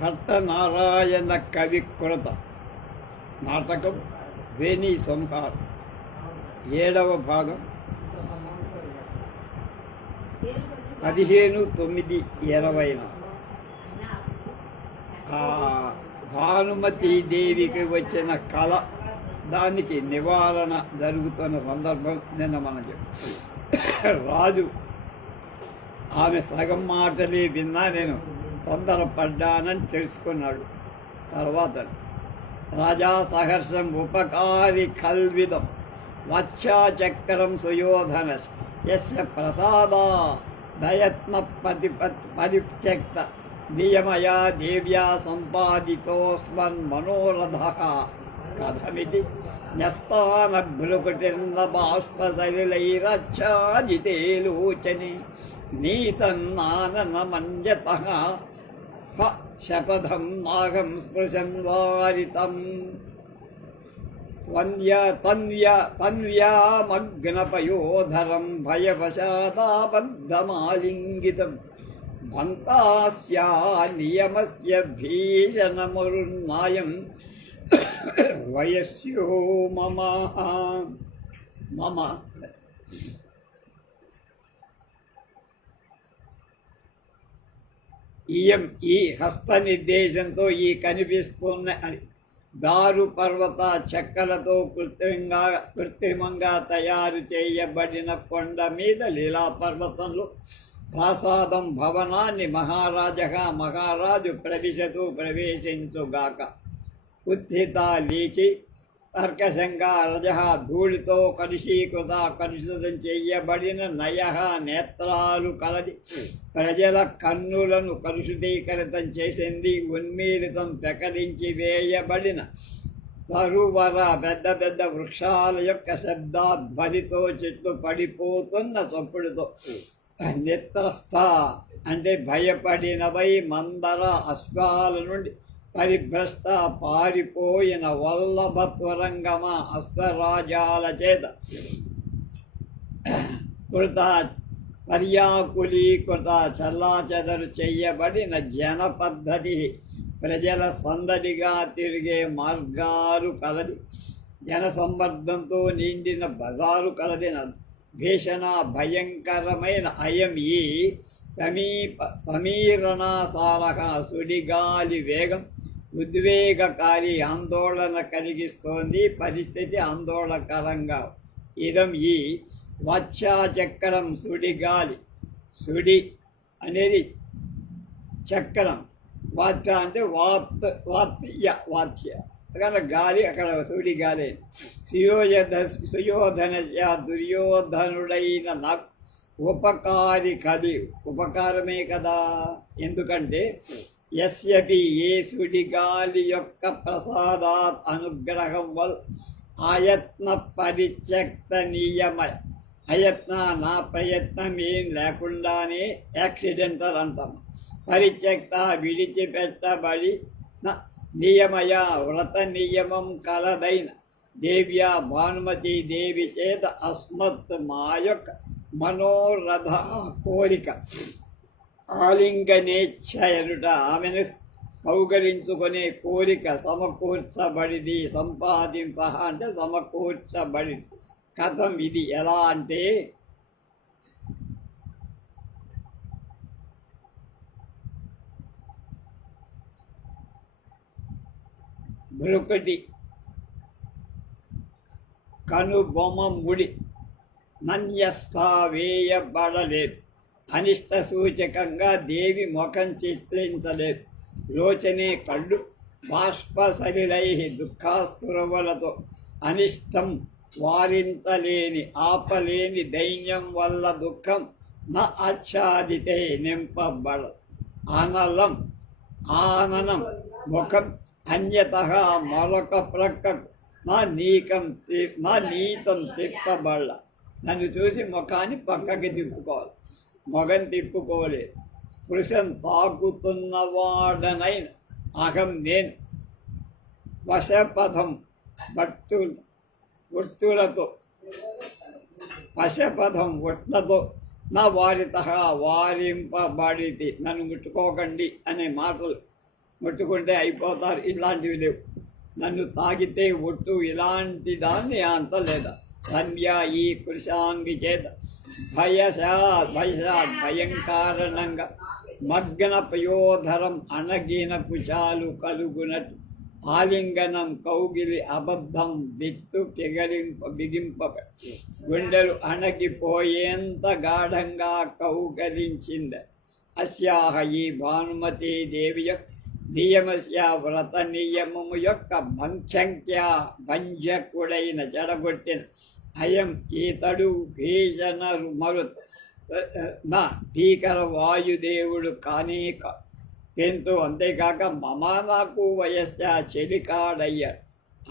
భట్టనారాయణ కవికృత నాటకం వేణి సంహారం 7వ భాగం 15/9/20. భానుమతి దేవికి వచ్చిన కళ, దానికి నివారణ జరుగుతున్న సందర్భం నిన్న మనం రాజు ఆమె సగం మాటలే విన్నా నేను తొందరపడ్డానని తెలుసుకున్నాడు. తర్వాత రాజా సహర్షం ఉపకారి కల్విదం వచ్చాచక్రం సుయోధన యస్య ప్రసాదా దయత్న పరిత్యక్త నియమయా దేవ్యా సంపాదితోస్మన్ మనోరథ కథమితి న్యస్తాన భృకుటిర్న బాష్పసలిలైరచ్ఛాదితే లోచని నీతన్నాననమన్యతః స శపథం నాగం స్పృశన్ వారితం తన్వ్యామగ్నపయోధరం భయవశాదాబద్ధమాలింగితం భంతాస్యా నియమస్య భీషణమరున్నాయం వయస్యో మమ ఈ హస్త నిర్దేశంతో ఈ కనిపిస్తున్న దారు పర్వత చెక్కలతో కృత్రిమంగా తయారు చేయబడిన కొండ మీద లీలా పర్వతంలో ప్రాసాదం భవనాన్ని మహారాజు ప్రవేశించుగాక. ఉత్థిత లీచి తర్కశంక రజ ధూళితో కలుషితం చెయ్యబడిన నయ నేత్రాలు కలది ప్రజల కన్నులను కలుషితీకరితం చేసింది. ఉన్మీలితం పెకరించి వేయబడిన తరువర పెద్ద పెద్ద వృక్షాల యొక్క శబ్దాధ్వనితో చెట్లు పడిపోతున్న చప్పుడుతో నిత్రస్థ అంటే భయపడినవై మందర అశ్వాల నుండి పరిభ్రష్ట పారిపోయిన వల్లభత్వరంగమ అశ్వరాజాల చేత కృత పర్యాకులీకృత చల్లాచెదరు చెయ్యబడిన జన పద్ధతి ప్రజల సందడిగా తిరిగే మార్గాలు కలది. జన సంబర్ధంతో నిండిన బజారు కలది. భీషణ భయంకరమైన అయం ఈ సమీరణాసారక సుడిగాలి వేగం ఉద్వేగకారి ఆందోళన కలిగిస్తోంది. పరిస్థితి ఆందోళనకరంగా. ఇదం ఈ వాచ్యాచక్రం సుడిగాలి. సుడి అనేది చక్రం, వాచ్య అంటే వాచ్య అక్కడ గాలి, అక్కడ సుడి గాలి. సుయోధన దుర్యోధనుడైన నాకు ఉపకారి కది, ఉపకారమే కదా. ఎందుకంటే యస్యపి ఏ సుడిగాలి యొక్క ప్రసాదాత్ అనుగ్రహం వల్ల ఆయత్న పరిత్యక్త నియమయ, అయత్న నా ప్రయత్నం ఏం లేకుండానే యాక్సిడెంటల్ అంటాం. పరిత్యక్త విడిచిపెట్టబడి నియమయ వ్రత నియమం కలదైన దేవ్యా భానుమతి దేవి చేత అస్మత్ మా యొక్క మనోరథ కోరిక ఆలింగనేచ్ఛయనుట, ఆమెను కౌగలించుకునే కోరిక సమకూర్చబడిది. సంపాదింప అంటే సమకూర్చబడింది. కథం ఇది ఎలా అంటే మరొకటి కనుబొమ్మ ముడి నన్యస్థా వేయబడలేదు. అనిష్ట సూచకంగా దేవి ముఖం చిత్రించలేదు. లోచనే కళ్ళు బాష్పసలిలై దుఃఖాసురవలతో అనిష్టం వారించలేని ఆపలేని దైన్యం వల్ల దుఃఖం నా ఆచ్ఛాదితే నింపబడ. ఆనలం ఆననం ముఖం అన్యత మరొక ప్రక్కకు నా నీతం తిప్పబళ్ళ. నన్ను చూసి ముఖాన్ని పక్కకి తిప్పుకోవాలి, మొగం తిప్పుకోలేదు. పురుషం తాకుతున్నవాడనైన అహం నేను వశపథం ఒట్టులతో వశపథం ఒట్లతో నా వారిత వారింపబడితి. నన్ను ముట్టుకోకండి అనే మాటలు ముట్టుకుంటే అయిపోతారు, ఇలాంటివి లేవు. నన్ను తాకితే ఒట్టు ఇలాంటి దాన్ని అంత లేదా. ధన్య ఈ కృషాంగి చేత భయంకారణంగా మగ్న పయోధరం అణగిన కుశాలు కలుగునట్టు ఆలింగనం కౌగిలి అబద్ధం బిత్తు బిగింప గుండెలు అణగిపోయేంత గాఢంగా కౌగలించింది. అస్యాహ ఈ భానుమతీ దేవి నియమస్య వ్రత నియమము యొక్క భంజకుడైన చెడగొట్టిన అయం ఈతడు భీషణ నా భీకర వాయుదేవుడు కానీ ఎంతో. అంతేకాక మమా నాకు వయస్య చెలికాడయ్యాడు.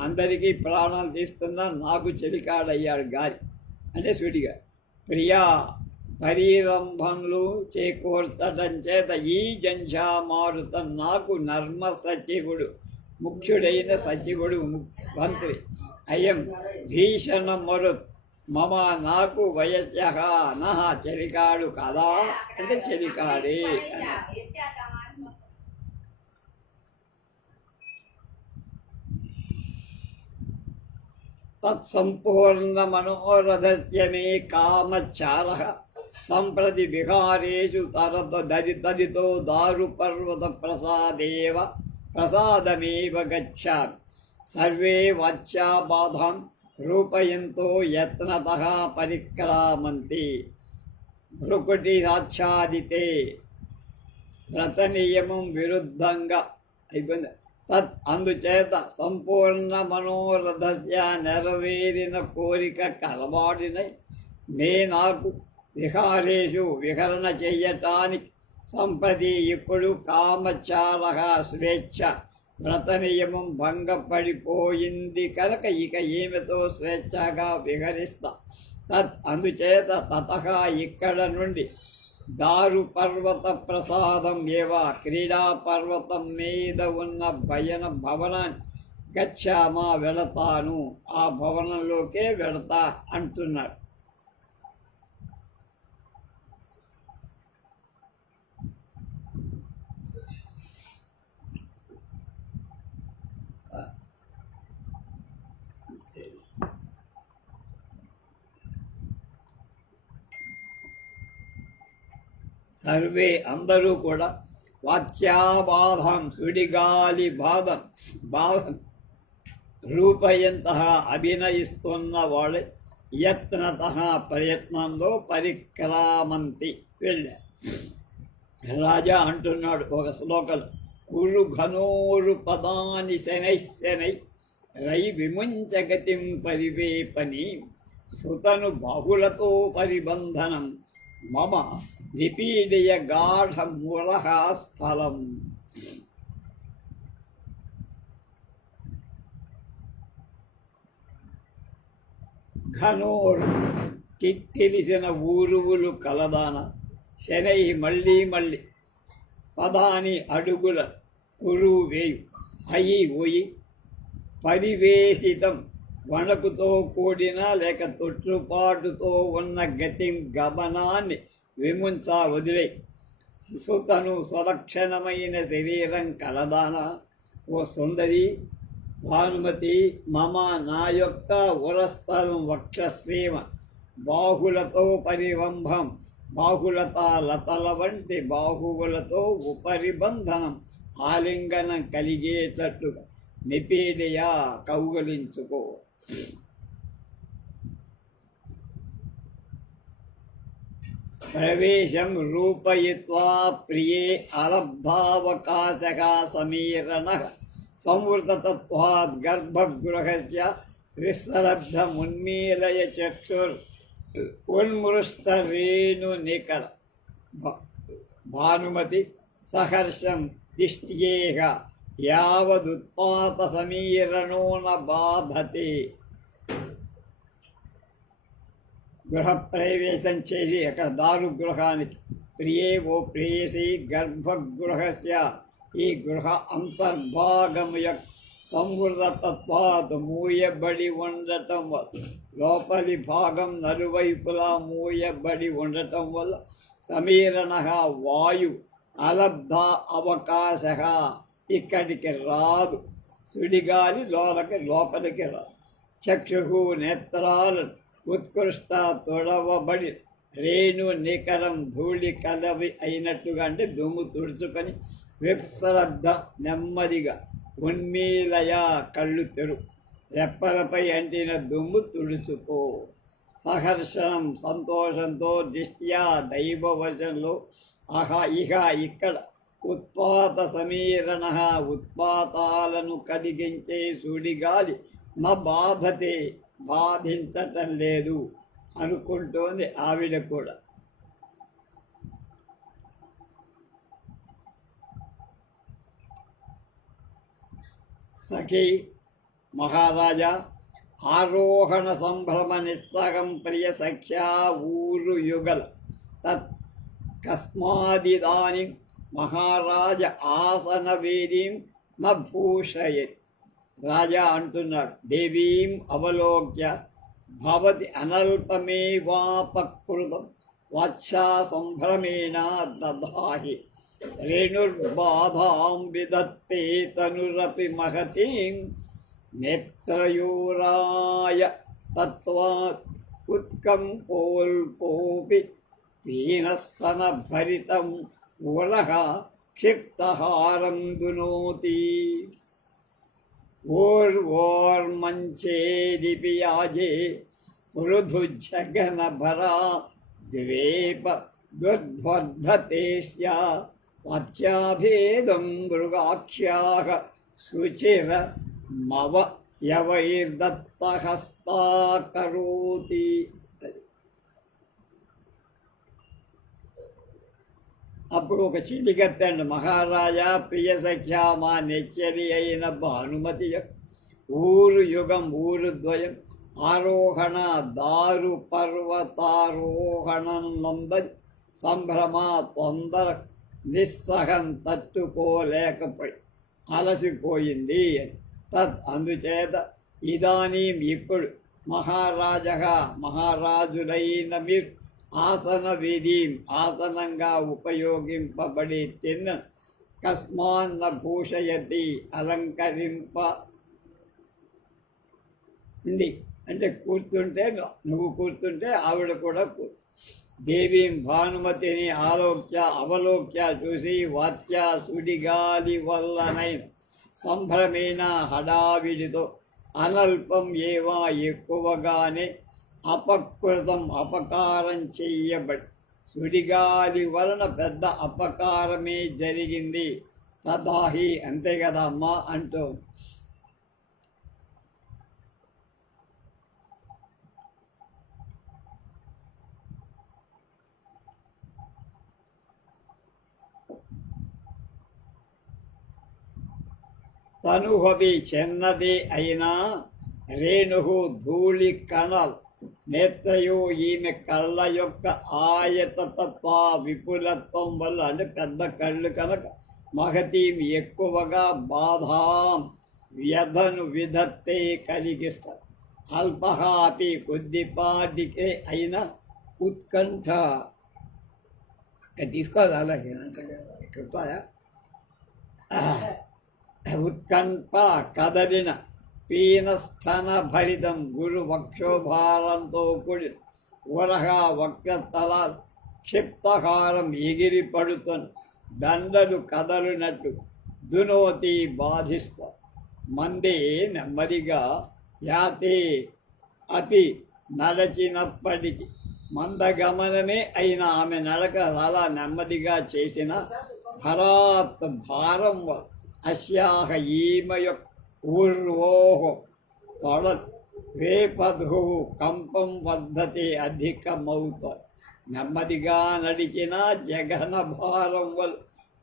అందరికీ ప్రాణాలు తీస్తున్నా నాకు చెలికాడయ్యాడు గాలి అంటే సుడిగా. ప్రియా పరిరంభంలో చేకూర్చడం చేత ఈ జంఝామారుతం నాకు నర్మ సచివుడు, ముఖ్యుడైన సచివుడు, మంత్రి అయం భీషణ మరుత్ మమ నాకు వయస్య నహ చెలికాడు కదా అంటే చెలికాడే అని. తత్సంపూర్ణ మనోరథస్య మే కామచారః సంప్రతి విహారేషు తదితో దారు పర్వత ప్రసాదమేవ గచ్చామి. సర్వే వాచ్యాబాధం రూపయంతో యత్నతః పరిక్రామంతి. భృకుటిరాచ్ఛాదితే వ్రత నియమం విరుద్ధంగా అయిపోయింది. తత్ అందుచేత సంపూర్ణ మనోరథస్య నెరవేరిన కోరిక కలవాడినై నాకు విహారేషు విహరణ చెయ్యటానికి సంపది ఇప్పుడు కామచార స్వేచ్ఛ వ్రత నియమం భంగపడిపోయింది కనుక ఇక ఈమెతో స్వేచ్ఛగా విహరిస్తా. తత్ అందుచేత తతః ఇక్కడ నుండి దారు పర్వత ప్రసాదం ఏవా క్రీడా పర్వతం మీద ఉన్న భవనాన్ని గచ్చామా వెళతాను, ఆ భవనంలోకే వెళతా అంటున్నాడు. సర్వే అందరూ కూడా వాచ్యాబాధం సుడిగాలి బాధం రూపయంత అభినయిస్తున్న వాళ్ళే యత్నత ప్రయత్నంలో పరిక్రామంతి వెళ్ళారు. రాజా అంటున్నాడు ఒక శ్లోకం, కురు ఘనోరు పదాని శనై రై విముంచగతిం పరివేపని సుతను బాహులతో పరిబంధనం మమ నిపీడయ గాఢ మూలహ స్థలం. ఘనోరు కిక్కిలిసిన ఊరువులు కలదాన శనై మళ్ళీ పదాని అడుగుల కురువు వేయు అయి ఓయి పరివేశితం వణకుతో కూడిన లేక తొట్టుపాటుతో ఉన్న గమనాన్ని విముంచా వదిలే. సుతను స్వలక్షణమైన శరీరం కలదాన ఓ సుందరి భానుమతి మమ నా యొక్క ఉరస్థలం వక్షశ్రీమ బాహులతో పరివంభం బాహులత లతల వంటి బాహువులతో ఉపరిబంధనం ఆలింగనం కలిగేటట్టుగా నిపీడియా కౌగలించుకో. ప్రవేశం రూపయిత్వా ప్రియే అలబ్ధావకాశగా సమీరణ సంవృతత్వాద్ గర్భగృహస్య విశ్రబ్ధమున్మీలయ చక్షుర్ ఉన్మృష్టరేణు నికర. భానుమతి సహర్షం దిష్ట్యేహ యావదుత్పాత సమీరణో న బాధతే. గృహప్రవేశం చేసి అక్కడ దారు గృహానికి ప్రియే ఓ ప్రేయసి గర్భగృహస్య ఈ గృహ అంతర్భాగము యొక్క సంవృతత్వాత్ మూయబడి ఉండటం వల్ల లోపలి భాగం నలువైపులా మూయబడి ఉండటం వల్ల సమీరణ వాయు అలబ్ధ అవకాశ ఇక్కడికి రాదు, సుడిగాలి లోపలికి రాదు. చక్షు నేత్రాలను ఉత్కృష్ట తొడవబడి రేణు నికరం ధూళి కలవి అయినట్టుగా, అంటే దుమ్ము తుడుచుకొని విప్సరద్ధ నెమ్మదిగా ఉన్మీలయ కళ్ళు తెరు, రెప్పలపై అంటిన దుమ్ము తుడుచుకో. సహర్షణం సంతోషంతో దృష్ట్యా దైవవశంలో ఇహ ఇక్కడ ఉత్పాత సమీరణ ఉత్పాతాలను కలిగించే సుడిగాలి నా బాధతే బాధించటం లేదు అనుకుంటోంది ఆవిడ కూడా. సఖీ మహారాజా, ఆరోహణ సంభ్రమ నిస్సగం ప్రియ సఖ్యా ఊరు యుగల తత్ కస్మాదిదాని మహారాజ ఆసన వేదీం నూషయత్. రాజా అంటున్నాడు, దేవీం అవలోక్య భవతి అనల్పమేవాపకృతం వాచ్ఛా సంభ్రమేణ దధాహి రేణుర్బాధాం విదత్తే తనురపి మహతీం నేత్రయూరాయ తత్వా ఉత్కంపోల్పోపి పీనస్తన భరితం ఉరహ క్షిప్తహారం దునోతి. ఓర్వోర్మంచేదిపి యాజే పృథుజగన భరా ద్వేప దుర్వర్ధతేష్యా వాచ్యాభేదం మృగాఖ్యాః శుచిర మవ యవైర్దత్తహస్తా కరోతి. అప్పుడు ఒక చిలిగత్తండి, మహారాజా ప్రియ సఖ్యా మా నెచ్చరి అయిన భానుమతి ఊరు యుగం ఊరు ద్వయం ఆరోహణ దారు పర్వతారోహణం నందని సంభ్రమ తొందర నిస్సహం తట్టుకోలేకపోయి అలసిపోయింది. తత్ అందుచేత ఇదానీం ఇప్పుడు మహారాజులైన మీరు ఆసన విధిం అంటే ఉపయోగింపబడి తిన్న కస్మాన్న భూషయతి అలంకరింపండి, అంటే కూర్చుంటే నువ్వు కూర్చుంటే ఆవిడ కూడా దేవీం భానుమతిని అవలోక్య చూసి వాచ్య సుడిగాలి వల్లనైన సంభ్రమేణ హడావిడితో అనల్పం ఏవా ఎక్కువగానే అపకృతం అపకారం చెయ్యబడి సుడిగాలి వలన పెద్ద అపకారమే జరిగింది. తదాహి అంతే కదా అమ్మా అంటూ తనుహవి చిన్నది అయినా రేణు ధూళి కణాలు నేత్రయో ఈమె కళ్ళ యొక్క ఆయతత్వ విపులత్వం వల్ల, అంటే పెద్ద కళ్ళు కనుక మహతీం ఎక్కువగా బాధాం వ్యధను విధత్తే కలిగిస్తారు. అల్పహ అపి కొద్దిపాటికే అయిన ఉత్కంఠ తీసుకోవాలి అలాగే కృపయా ఉత్కంఠ కదలిన పీనస్థన భరితం గురు వక్షోభారంతో కూడి ఉరహ వక్షతల క్షిప్తహారం ఎగిరి పడుతున్న దండలు కదలునట్టు దునోతి బాధిస్తా. మందే నెమ్మదిగా యాతే అతి నడచినప్పటికీ మందగమనమే అయిన ఆమె నడక చాలా నెమ్మదిగా చేసిన భరాత్ భారం అస్యాహ ఈమె యొక్క ఊర్వోహ తొడ వేపధు కంపం పద్ధతి అధికమవుతాయి. నెమ్మదిగా నడిచిన జగన భారం వల్ల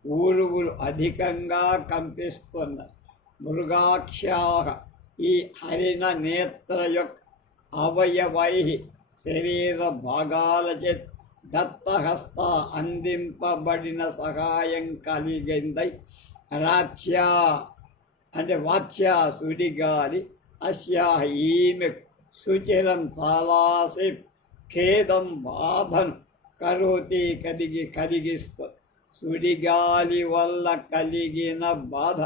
ఊరువులు అధికంగా కంపిస్తున్నాయి. మృగాఖ్యాహ ఈ హరిణ నేత్ర యొక్క అవయవై శరీర భాగాలచే దత్తహస్త అందింపబడిన సహాయం కలిగిందై రాత్యా అంటే వాచ్య సుడిగాలి అస్యా ఈమె సుచిరం చాలాసేపు ఖేదం బాధను కరోతి కలిగిస్తుంది. సుడిగాలి వల్ల కలిగిన బాధ,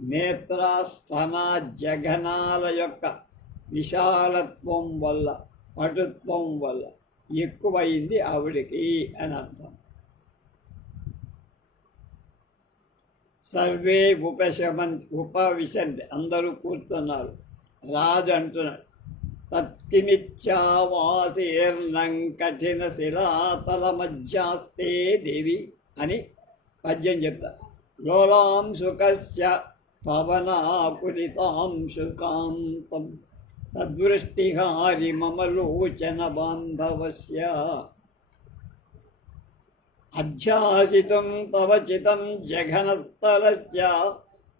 నేత్ర స్తన జఘనాల యొక్క విశాలత్వం వల్ల, పటుత్వం వల్ల ఎక్కువైంది ఆవిడికి అని అర్థం. సర్వే ఉపవిశంతి, అందరూ కూర్చున్నారు. రాజు అంటున్నాడు, తత్కిమిచ్చావాసీర్ణం కఠిన శిలాతల మధ్యాస్తే దేవి అని పద్యం చెప్తారు. లోలాం సుఖస్య పవనాకులితాం శుకాంతం తద్వృష్టిహారి మమ లోచన బాంధవస్య అధ్యాసితం తవ చితం జఘనస్థలస్య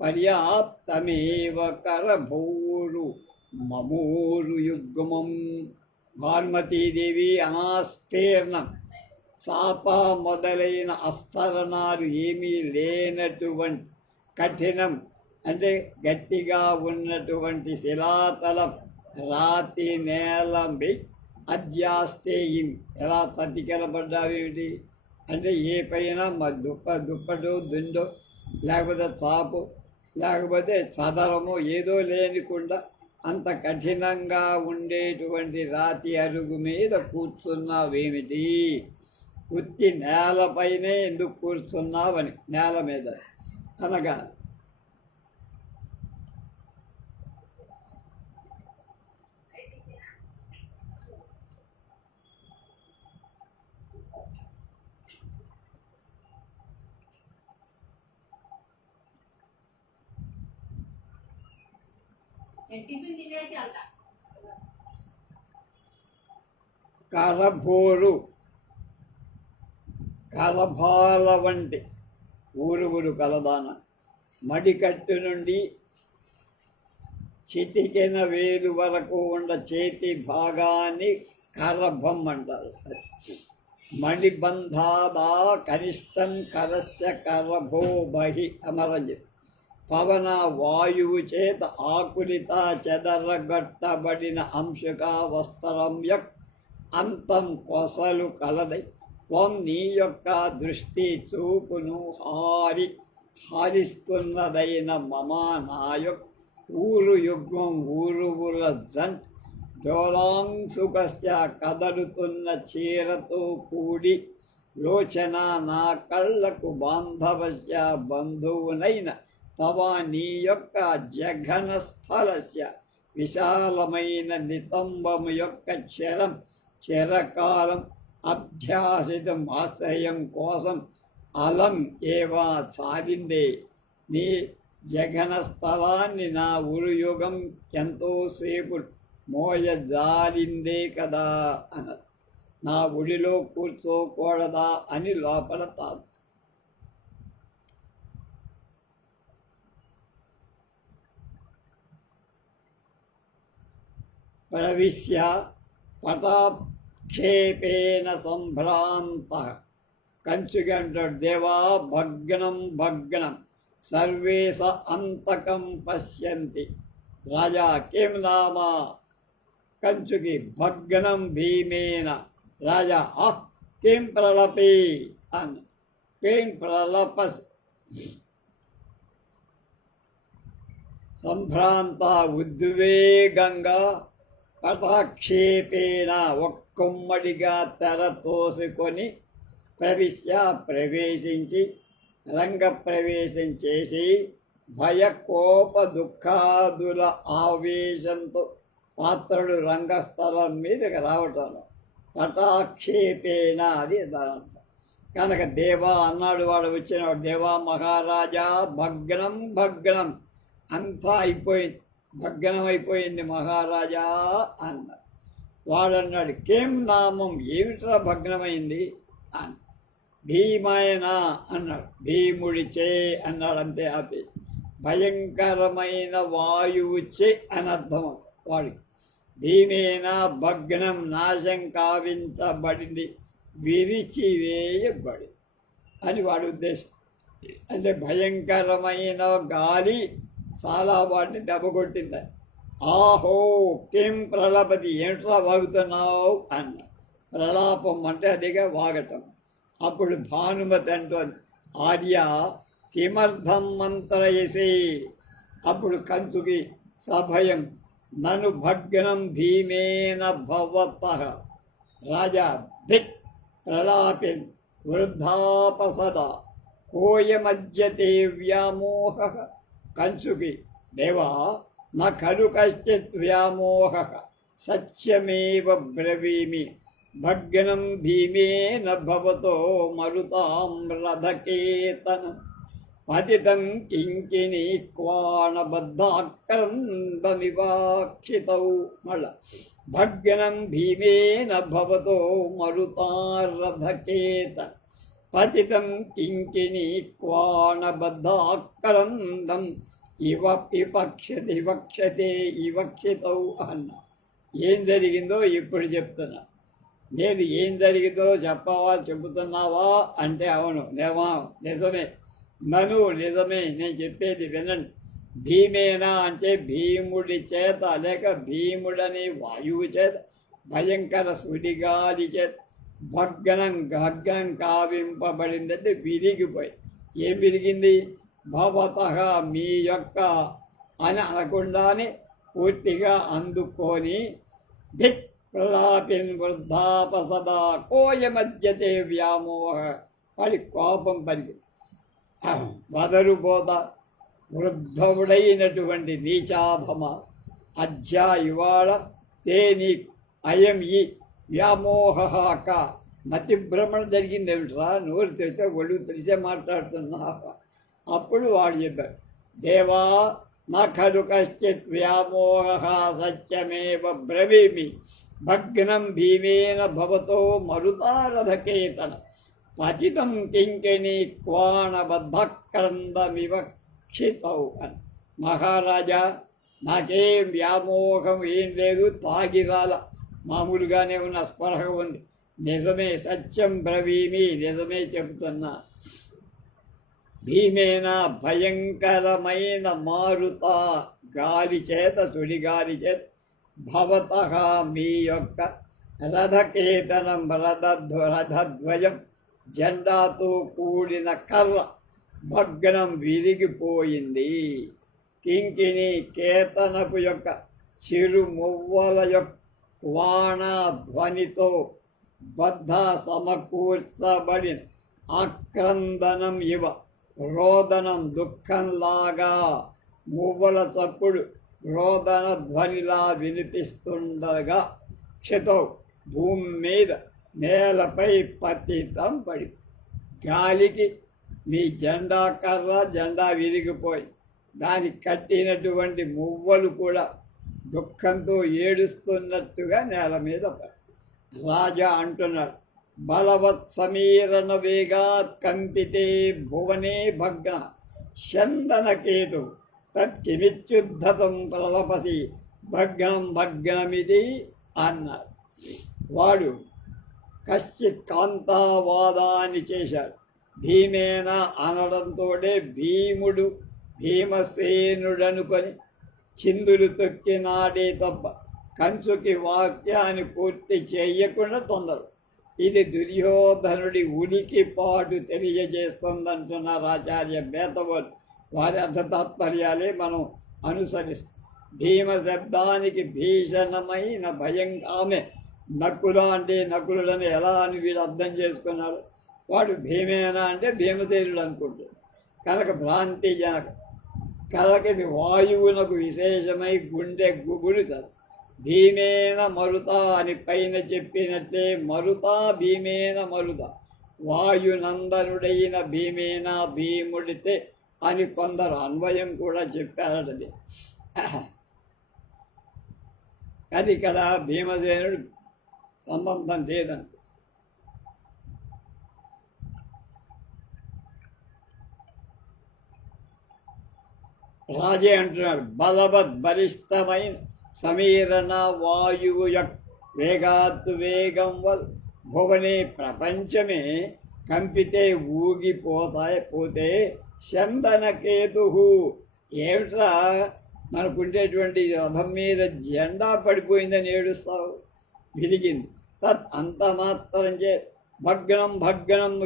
పర్యాప్తమేవ కరభూరు మమూరు యుగ్మం. భానుమతీదేవి అనాస్తీర్ణం, చాప మొదలైన అస్తరణాలు ఏమీ లేనటువంటి కఠినం అంటే గట్టిగా ఉన్నటువంటి శిలాతలం రాతి నేలపై అధ్యాస్తేయం, ఎలా తట్టికెలబడ్డావేమిటి అంటే ఏ పైన మా దుప్పటో దుండో లేకపోతే చాపు లేకపోతే చదరమో ఏదో లేనికుండా అంత కఠినంగా ఉండేటువంటి రాతి అరుగు మీద కూర్చున్నావేమిటి, ఉత్తి నేలపైనే ఎందుకు కూర్చున్నావని, నేల మీద అనగా కరభోరు, కరభాల వంటి ఊరువురు కలదాన, మడికట్టు నుండి చిటికెన వేలు వరకు ఉన్న చేతి భాగాన్ని కరభం అంటారు. మణిబంధాదా కనిష్టం కరస్య కరభో బహి అమరజి. పవన వాయువు చేత ఆకులిత చెదరగొట్టబడిన అంశుక వస్త్రం యొక్క అంతం కొసలు కలదై త్వం నీ యొక్క దృష్టి చూపును హారిస్తున్నదైన మమా నాయక్ ఊరు యుగ్మం ఊరువుల జన్ డోలాంశుకస్య కదలుతున్న చీరతో కూడి లోచన నా కళ్ళకు బాంధవస్య బంధువునైన తవ నీ యొక్క జఘన స్థలస్య విశాలమైన నితంబము యొక్క చిరకాలం అభ్యాసితం ఆశ్రయం కోసం అలం ఏవా చారిందే. నీ జఘన స్థలాన్ని నా ఉరుయుగం ఎంతోసేపు మోయజారిందే కదా అన్నారు. నా ఉడిలో కూర్చోకూడదా అని లోపల తాను. ప్రవిశ్య పటాక్షేపేన సంభ్రాంత, కంచుగంటాడు, దేవా భగ్నం భగ్నం సర్వే స అంతకం పశ్యంతి. రాజా కిం నామ కంచుకి భగ్నం భీమేన. రాజా కిం ప్రలపి అన్న, కిం ప్రలపస్ సంభ్రాంత ఉద్వేగంగా పటాక్షేపేన ఒక్కొమ్మడిగా తెర తోసుకొని ప్రవేశించి రంగప్రవేశం చేసి భయకోప దుఃఖాదుల ఆవేశంతో పాత్రలు రంగస్థలం మీదకి రావటం పటాక్షేపేన అది దాని కనుక. దేవా అన్నాడు వాడు వచ్చినవాడు, దేవా మహారాజా భగ్నం భగ్నం అంతా అయిపోయింది, భగ్నం అయిపోయింది మహారాజా అన్నాడు. వాడన్నాడు, కేం నామం ఏమిట్రా భగ్నమైంది అని. భీమైన అన్నాడు, భీముడిచే అన్నాడు, అంతే ఆపి. భయంకరమైన వాయువుచే అనర్థం వాడికి. భీమేన భగ్నం నాశం కావించబడింది, విరిచివేయబడి అని వాడి ఉద్దేశం. అంటే భయంకరమైన గాలి చాలా వాడిని దెబ్బకొట్టింది. ఆహో కిం ప్రలపతి, ఏమిట్రా వాగుతున్నావు అన్న. ప్రలాపం అంటే అదిగా వాగటం. అప్పుడు భానుమతి అంటోంది, ఆర్య కిమర్థం మంత్రయసే. అప్పుడు కంసుకి సభయం, నను భగ్నం భీమేన భవతః. రాజా దిక్ ప్రలాపిన్ వృద్ధాపసద కోయమజ్జతే వ్యామోహ. కంసుకి, దేవా న ఖలు కశ్చిత్ వ్యామోహ సత్యమేవ బ్రవీమి భగ్నం భీమేన భవతో మరుతాం రథకేతనం పతితం కింకిణీ క్వాణబద్ధాక్రందమివాక్షితౌ. మళ్ళ భగ్నం భీమేన భవతో మరుతారథకేత పతితం కింకిణీ క్వాణబద్ధాక్రందం ఇవ విపక్షతి వక్షతే ఇవక్షితౌ అన్న. ఏం జరిగిందో ఇప్పుడు చెప్తున్నా. నేను ఏం జరిగిందో చెప్పవా, చెబుతున్నావా అంటే అవును, నిజమే, నను నిజమే, నేను చెప్పేది వినండి. భీమేనా అంటే భీముడి చేత లేక భీముడని వాయువు చేత భయంకర సుడిగాలి చేత భగ్నం కావింపబడిందంటే విరిగిపోయి. ఏం విరిగింది? భవతః మీ యొక్క అని అనకుండానే పూర్తిగా అందుకొని దిక్ ప్రలాపిన్ వృద్ధాపసదా కోయమధ్యతే వ్యామోహ పడి కోపం పలికి వదరుబోధ వృద్ధవుడైనటువంటి నీచాధమ అధ్యా ఇవాళ తేని అయం ఈ వ్యామోహక మతిభ్రమణ జరిగింది ఏమిట్రా, నోరు తెరిస్తే ఒళ్ళు తెలిసే మాట్లాడుతున్నా. అప్పుడు వాడు చెప్పారు, దేవా నా ఖలు కశ్చిత్ వ్యామోహ సత్యమేవ బ్రవీమి భగ్నం భీమేన భవతో మరుతారథకేతన పతితం కింకిణీ క్వాణబద్ధక్రందమివ క్షితౌ అని. మహారాజా, నాకేం వ్యామోహం ఏం లేదు, తాగిరాల మామూలుగానే ఉన్న స్పర్హ ఉంది. నిజమే, సత్యం బ్రవీమి, నిజమే చెబుతున్నా. భీమేన భయంకరమైన మారుత గాలి చేత సుడిగాలి చేత భవతః మీ యొక్క రథకేతనం రథద్వయం జెండాతో కూడిన కర్ర భగ్నం విరిగిపోయింది. కింకిణి కేతనపు యొక్క చిరుమువ్వల యొక్క వాణా ధ్వనితో బద్ధ సమకూర్చబడిన ఆక్రందనం ఇవ రోదనం దుఃఖంలాగా మువ్వల చప్పుడు రోదన ధ్వనిలా వినిపిస్తుండగా క్షితో భూమి మీద నేలపై పతితం పడి గాలికి మీ జెండా కర్ర జెండా విరిగిపోయి దానికి కట్టినటువంటి మువ్వలు కూడా దుఃఖంతో ఏడుస్తున్నట్టుగా నేల మీద పడి. రాజా అంటున్నాడు, బలవత్ సమీరణ వేగాత్ కంపితే భువనే భగ్న చందనకేతు తత్కిమిత్యుద్ధతం ప్రలపసి భగ్నం భగ్నమిది అన్నాడు. వాడు కశ్చిత్ కాంతావాదాన్ని చేశాడు. భీమేన అనడంతో భీముడు భీమసేనుడనుకొని చిందులు తొక్కినాడే తప్ప కంచుకి వాక్యాన్ని పూర్తి చేయకుండా తొందర. ఇది దుర్యోధనుడి ఉనికి పాటు తెలియజేస్తుందంటున్నారు ఆచార్య బేతవోలు. వారి అర్థతాత్పర్యాలే మనం అనుసరిస్తాం. భీమ శబ్దానికి భీషణమైన భయం ఆమె. నకుల అంటే నకులుడని ఎలా అని వీడు అర్థం చేసుకున్నాడు. వాడు భీమేన అంటే భీమసేనుడు అనుకుంటాడు. కనుక భ్రాంతి జనక కలకది వాయువునకు విశేషమై గుండె గుబులు సార్. భీమేన మరుత అని పైన చెప్పినట్లే మరుత భీమేన మరుత వాయునందనుడైన భీమేన భీముడితే అని కొందరు అన్వయం కూడా చెప్పారటది. కానీ ఇక్కడ భీమసేనుడు సంబంధం లేదంట. రాజే అంటున్నారు, బలవద్ బలిష్టమైన సమీరణ వాయువు యొక్క వేగాత్తు వేగం వల్ల భువనే ప్రపంచమే కంపితే పోతే చందనకేతు ఏమిట్రా మనకుండేటువంటి రథం మీద జెండా పడిపోయిందని ఏడుస్తావు. విరిగింది తత్ అంత మాత్రం చే భగ్నం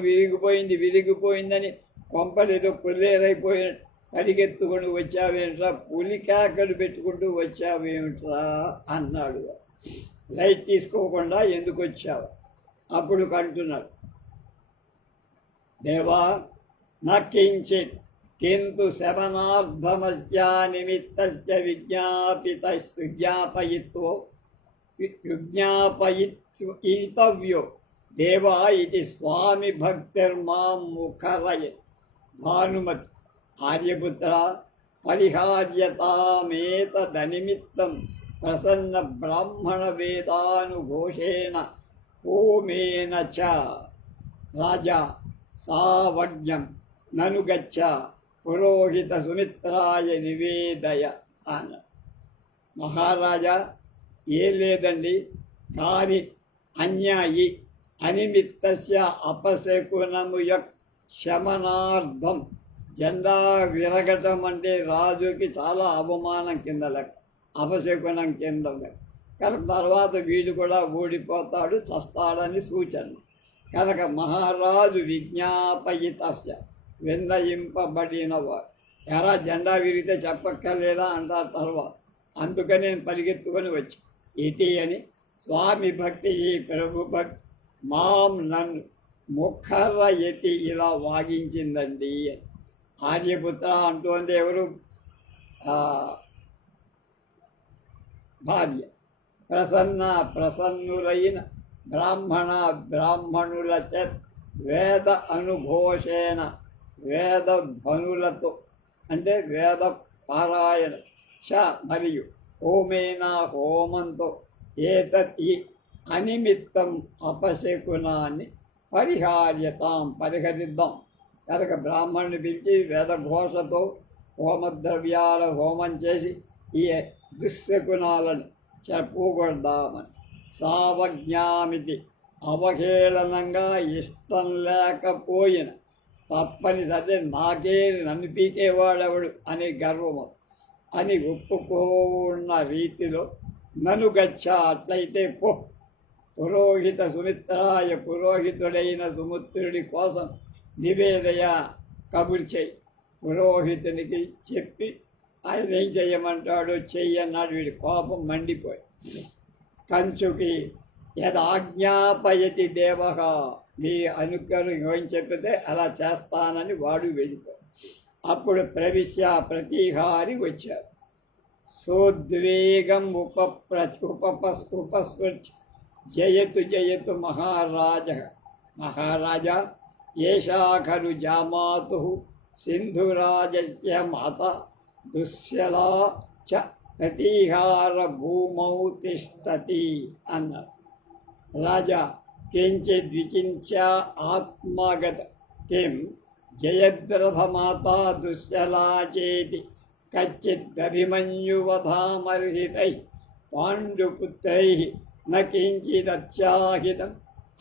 విరిగిపోయిందని కొంపలేదో పుల్లేరైపోయి పరిగెత్తుకొని వచ్చావేంట్రా, పులి కేకలు పెట్టుకుంటూ వచ్చావేమిట్రా అన్నాడు. లైట్ తీసుకోకుండా ఎందుకు వచ్చావు? అప్పుడు కంటున్నాడు, దేవా నకించిత్ కింటు శమనార్థమస్య నిమిత్తస్య విజ్ఞాపయితవ్యో దేవా ఇది స్వామి భక్తిర్మాం ముఖరయత్. భానుమతి, ఆర్యపుత్ర పరిహార్యతామేతదనిమిత్తం ప్రసన్న బ్రాహ్మణ వేదానుఘోషేణ హోమేన చ రాజా సావజ్ఞం నను గచ్చ పురోహిత సుమిత్రాయ నివేదయ అన్న. మహారాజా, ఏం లేదండి, కానీ అన్యాయి అనిమిత్తస్య అపశకునము యొక్క శమనార్థం. జెండా విరగటం అంటే రాజుకి చాలా అవమానం కింద లెక్క, అపశకునం కింద లెక్క. కనుక తర్వాత వీడు కూడా ఓడిపోతాడు, చస్తాడని సూచన. కనుక మహారాజు విజ్ఞాపయితస్య విన్నయింపబడినవాడు. ఎరా జెండా విరిగితే చెప్పక్కర్లేదా అంటారు తర్వాత. అందుకని నేను పరిగెత్తుకొని వచ్చి ఇతి అని స్వామి భక్తి ఈ ప్రభు భక్తి మాం నన్ను ముఖర్ర ఎతి ఇలా వాగించిందండి అని. ఆర్యపుత్ర అంటోంది ఎవరు? భార్య. ప్రసన్నులైన బ్రాహ్మణుల చేత వేద అనుఘోషేణ, వేద ధ్వనులతో అంటే వేద పారాయణ చ మరియు హోమేన హోమంతో ఏతత్ ఈ అనిమిత్తం అపశకునాన్ని పరిహరిద్దాం. కనుక బ్రాహ్మణుని పిలిచి వేదఘోషతో హోమద్రవ్యాల హోమం చేసి ఈ దుశ్శకునాలను చెప్పుకొడదామని. సావజ్ఞామితి అవహేళనంగా ఇష్టం లేకపోయిన తప్పనిసరి నాకే నన్ను పీకేవాడెవడు అనే గర్వము అని ఒప్పుకున్న రీతిలో నను గచ్చ, అట్లయితే పో పురోహిత సుమిత్రాయ, పురోహితుడైన సుమిత్రుడి కోసం నివేదయ కబురు చెయ్యి. పురోహితునికి చెప్పి ఆయన ఏం చెయ్యమంటాడో చెయ్యన్నాడు. వీడి కోపం మండిపోయి కంచుకి యదాజ్ఞాపయతి దేవ, మీ అనుకరణ ఏం చెప్పితే అలా చేస్తానని వాడు వెళ్ళిపోయి. అప్పుడు ప్రవిశ్య ప్రతిహారి వచ్చారు. సోద్వేగం ఉపస్పృశ్ జయతు జయతు మహారాజా ఏషా ఖలు జామాతు సింధురాజస్య మాత దుశ్శలా చ ప్రతిహార భూమౌ తిష్టతి అన్నారు. రాజా కించిద్ విచింత్య ఆత్మగత కిం జయద్రథమాతా దుశ్శలా చేతి కచ్చిదభిమన్యువధామర్హితై పాండుపుత్రై న కించిదత్యాహితం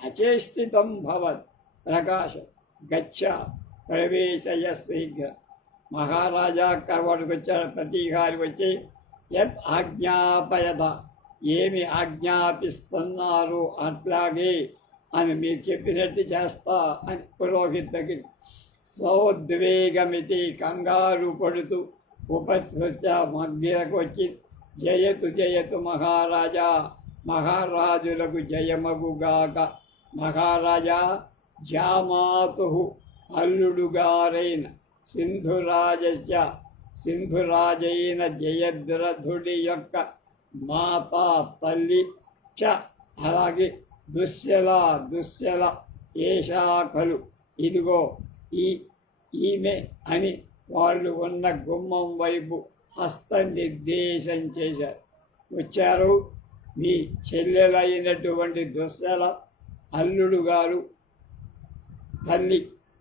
అచేష్టితం భవత్. ప్రకాశం గచ్చ ప్రవేశయ శీఘ్ర. మహారాజా వాడికి వచ్చాడు, ప్రతిహారి వచ్చి యత్ ఆజ్ఞాపయత, ఏమి ఆజ్ఞాపిస్తున్నారు అట్లాగే అని మీరు చెప్పినట్టు చేస్తా అని పురోహిత్ దగ్గర. సోద్వేగమితి కంగారు పడుతూ ఉపస్థిత మధ్యకు వచ్చి జయతు జయతు మహారాజా, మహారాజులకు జయమగుగాక. మహారాజా జామాతు అల్లుడుగారైన సింధురాజైన జయద్రథుడి యొక్క మాతా తల్లి చ అలాగే దుశ్శల ఏషాఖలు ఇదిగో ఈమె అని వాళ్ళు ఉన్న గుమ్మం వైపు హస్త నిర్దేశం చేశారు. వచ్చారు మీ చెల్లెలైనటువంటి దుశ్శల అల్లుడు గారు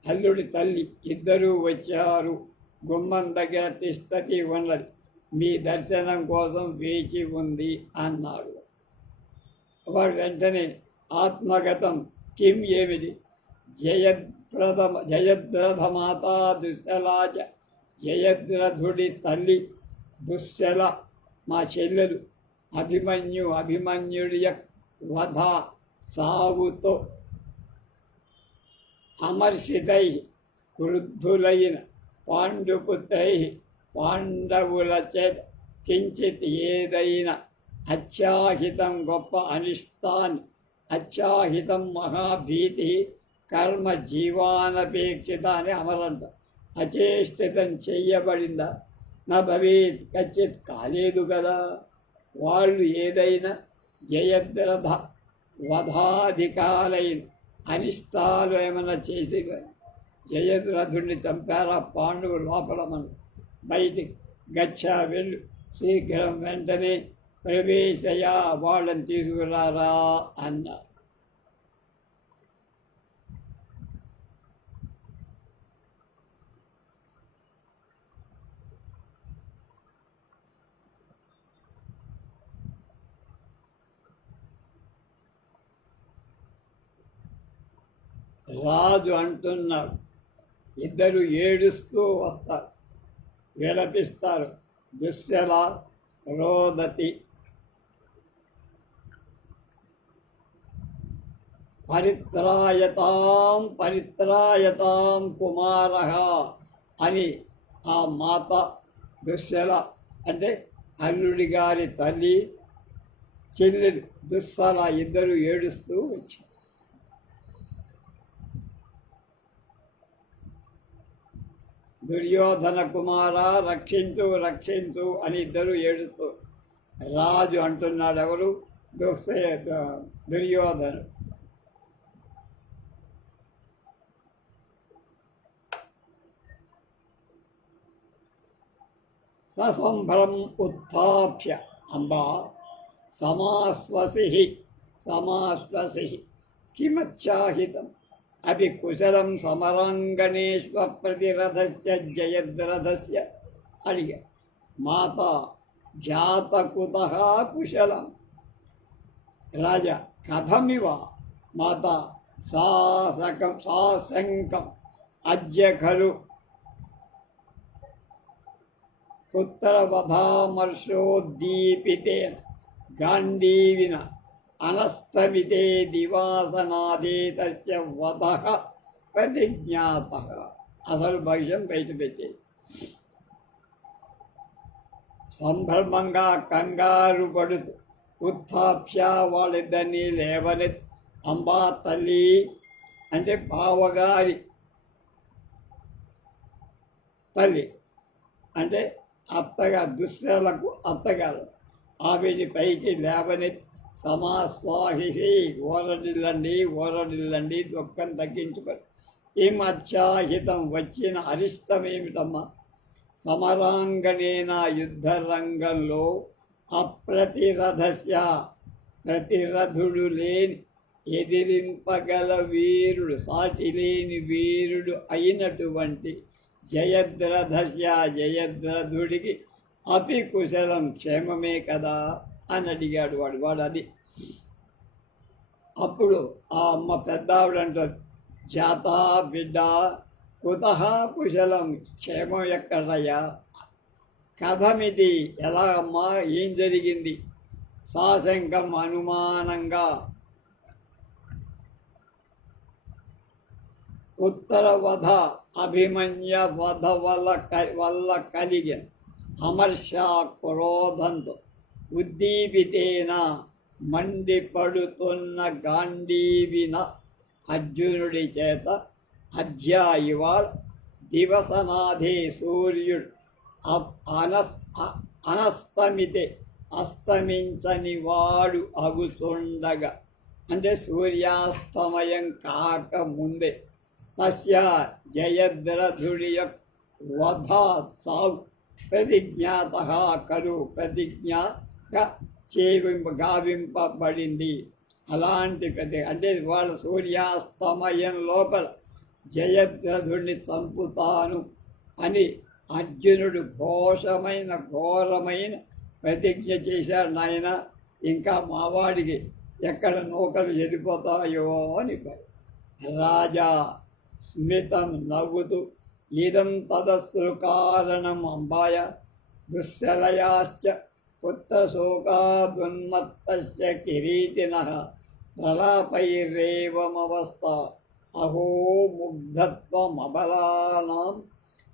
అల్లుడి తల్లి ఇద్దరూ వచ్చారు. గుమ్మం దగ్గర తిష్టతి ఉన్నది, మీ దర్శనం కోసం వేచి ఉంది అన్నాడు. వాడు వెంటనే ఆత్మగతం కిం ఏమిటి? జయద్రథమాతా దుశ్శలాచ, జయద్రథుడి తల్లి దుశ్శల మా చెల్లెలు అభిమన్యుడి వధ సావుతో అమర్షితై క్రుద్ధులైన పాండుపుత్రై పాండవుల చేత కించిత్ ఏదైనా అత్యాహితం గొప్ప అనిష్టాన్ని, అత్యాహితం మహాభీతి కర్మ జీవానపేక్షిత అని అమరంట. అచేష్టితం చెయ్యబడిందా నా భవేత్, కచ్చిత్ కాలేదు కదా. వాళ్ళు ఏదైనా జయద్రథ వధాధికాలైన అనిష్టాలు ఏమైనా చేసి జయద్రథుడిని చంపారా పాండవు లోపల మనసు బయటికి గచ్చ వెళ్ళు, శీఘ్రం వెంటనే ప్రవేశయ వాళ్ళని తీసుకురారా అన్నారు. రాజు అంటున్నాడు, ఇద్దరు ఏడుస్తూ వస్తారు, విలపిస్తారు. దుశ్శల రోదతి పరిత్రాయతాం కుమార అని ఆ మాత దుశ్శల అంటే అల్లుడి గారి తల్లి చెల్లెలు దుస్సల ఇద్దరు ఏడుస్తూ వచ్చారు. దుర్యోధన కుమార రక్షించు రక్షించు అని ఇద్దరు ఏడుస్తూ. రాజు అంటున్నాడు, ఎవరు? దుర్యోధను. ససంభ్రం ఉత్థాప్య అంబా సమాశ్వసి కిమచ్చాహితం అవి కుశలం సమరాంగణేష్వ ప్రతిరథస్య జయద్రథస్య అడిగా. మాత జాతకుతః కుశలం. రాజా కథమివ మాత సాశంకం అద్య ఖలు పుత్రవధామర్షోద్దీపితేన గాంధీవిన అనస్తమితే దివాసనాదే తస్య వధః ప్రతిజ్ఞాతః. అసలు భవిష్యం బయట పెట్టేసి సంభ్రమంగా కంగారు పడుతూ ఉత్థాప్య వాళ్ళిద్దరినీ లేవనెత్తి అంబా తల్లి అంటే బావగారి తల్లి అంటే అత్తగా దుశ్శలకు అత్తగారు ఆమెని పైకి లేవనెత్తి సమాస్వాహిషి ఓరడిల్లండి దుఃఖం తగ్గించుకొని ఏం అత్యాహితం వచ్చిన అరిష్టమేమిటమ్మా? సమరాంగణేన యుద్ధరంగంలో అప్రతిరథస్య ప్రతిరథుడు లేని ఎదిరింపగల వీరుడు సాటి లేని వీరుడు అయినటువంటి జయద్రథుడికి అపి కుశలం క్షేమమే కదా అని అడిగాడు వాడు అది. అప్పుడు ఆ అమ్మ పెద్దావిడంటుంది, జాతా బిడ్డ కుతః కుశలం, క్షేమం ఎక్కడయ్యా? కథమిది, ఎలా అమ్మా, ఏం జరిగింది? సాశంకం అనుమానంగా ఉత్తరవధ అభిమన్య వధ వల్ల కలిగిన అమర్ష క్రోధంతో ఉద్దీపితేన మండిపడుతున్న గాంధీవిన అర్జునుడి చేత అధ్య ఇవాళ దివసనాథే సూర్యుడు అనస్తమితే అస్తమించని వాడు అగుతుండగా అంటే సూర్యాస్తమయం కాక ముందే తస్య జయద్రథుడి యొక్క వధ సాగు ప్రతిజ్ఞాత కలు ప్రతిజ్ఞగా గావింపబడింది. అలాంటి అంటే వాళ్ళ సూర్యాస్తమయం లోపల జయద్రథుడిని చంపుతాను అని అర్జునుడు ఘోరమైన ప్రతిజ్ఞ చేశాడు. నాయన ఇంకా మావాడికి ఎక్కడ నూకలు చెడిపోతాయో అని. రాజా స్మితం నవ్వుతూ ఇదం తదస్సు కారణం అంబాయ దుశ్శలయాశ్చ పుత్రశోకాదున్మత్తస్య కిరీటినః ప్రలాపైరేవమవస్థ అహో ముగ్ధత్వమబలానాం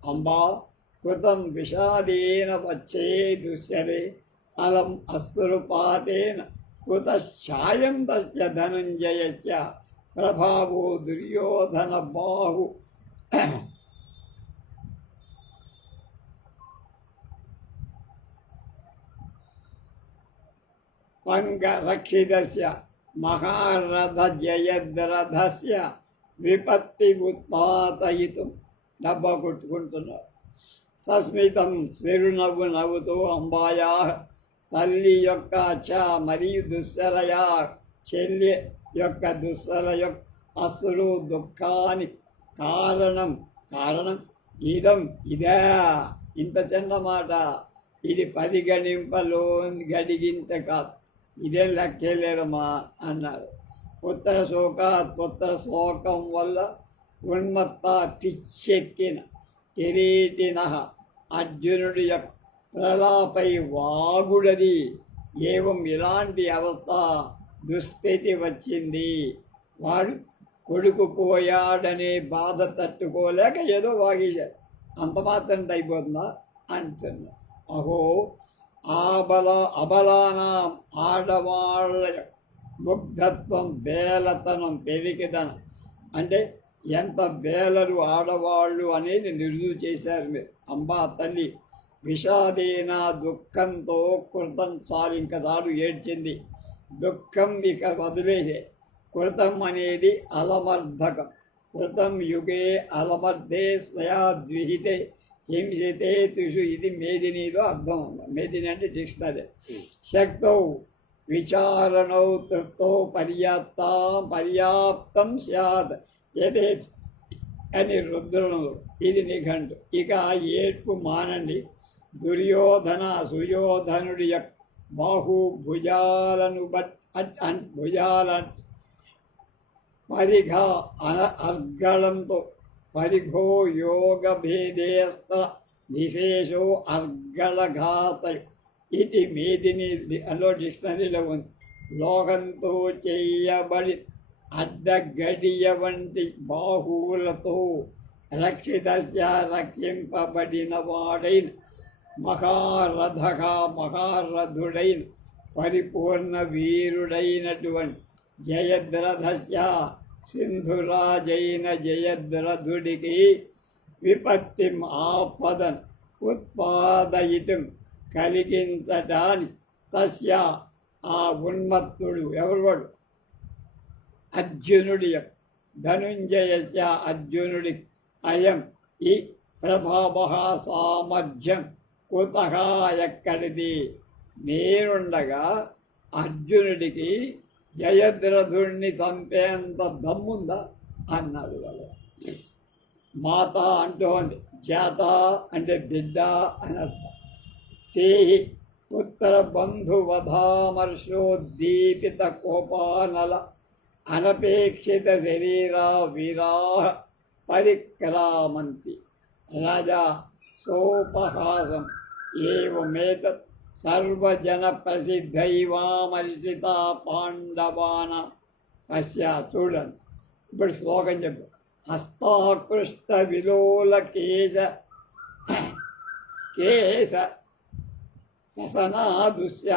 అంబా కృతం విషాదేన వచ్చే దుశ్యరే అలం అశ్రుపాతేన కృతఛాయం తస్య ధనంజయస్య ప్రభావో దుర్యోధన బాహు పంగరక్షితస్య మహారథజయద్రథస్య విపత్తి ఉత్పాదయితుం. డబ్బా కొట్టుకుంటున్నారు. సస్మితం చిరునవ్వు నవ్వుతూ అంబాయా తల్లి యొక్క మరియు దుస్సరయా చెల్లి యొక్క దుస్సర యొక్క అశ్రు దుఃఖాని కారణం ఇదం ఇదే. ఇంత చిన్న మాట, ఇది 10 గణింపలో గడిగింత కాదు, ఇదే లెక్కేలేదమ్మా అన్నారు. పుత్ర శోకం వల్ల ఉన్మత్త పిచ్చెక్కిన కిరీటిన అర్జునుడి యొక్క ప్రలాపై వాగుడది. ఏవం ఇలాంటి అవస్థ దుస్థితి వచ్చింది. వాడు కొడుకు పోయాడనే బాధ తట్టుకోలేక ఏదో వాగేశాడు. అంత మాత్రం అయిపోతుందా అంటున్నా. అహో అబలానాం ఆడవాళ్ళ ముగ్ధత్వం, బేలతనం, పెరికిదనం అంటే ఎంత బేలరు ఆడవాళ్ళు అనేది రుజువు చేశారు మీరు. అంబా తల్లి విషాదేన దుఃఖంతో కృతం చాలు, ఇంక చాలు ఏడ్చింది. దుఃఖం ఇక వదిలేసే. కృతం అనేది అలమర్ధకం. కృతం యుగే అలమర్ధే స్వయా ద్విహితే హింసితే త్రిషు. ఇది మేదినిలో అర్థం. మేదిని అంటే డిక్షనరీ. శక్తౌ విచారణౌ తృప్తో పర్యాప్తం స్యాత్ ఏదే అని రుద్రులు. ఇది నిఘంటు. ఇక ఏడ్పు మానండి. దుర్యోధన సుయోధనుడి యొక్క బాహుభుజాలను భుజాల పరిఘ అర్గళంతో పరిఘో యోగ భేదేస్త విశేషో అర్గళఘాత ఇది మేదిని అలో డిక్షనరీలో ఉంది. లోకంతో చేయబడి అడ్డగడియ వంటి బాహువులతో రక్షింపబడిన వాడైన మహారథుడైన పరిపూర్ణ వీరుడైనటువంటి జయద్రథస్య సింధురాజైన జయద్రథుడికి విపత్తిం ఆపదన్ ఉత్పాదయితం కలిగించటానికి తస్య ఆ ఉన్మత్తుడు ఎవరు అర్జునుడి ధనుంజయస్య అర్జునుడి అయం ఈ ప్రభావ సామర్థ్యం కుతః ఎక్కడిది. నేనుండగా అర్జునుడికి జయద్రథుడిని చంపేంత దమ్ముందా అన్నాడు. వాళ్ళు మాత అంటోంది, చేత అంటే బిడ్డ అని అర్థం. తేహి ఉత్తర బంధువధామర్షోద్దీపిత కోపానల అనపేక్షిత శరీరా వీరా పరిక్రామంతి. రాజా సోపహాసం ఏవమేతత్ సర్వజన ప్రసిద్ధైవామర్షిత పాండవాన పశ్యా. చూడండి ఇప్పుడు శ్లోకం చెప్పు. హస్తాకృష్ట విలోల కేశ ససనా దుశ్శాసనేనాజ్ఞయ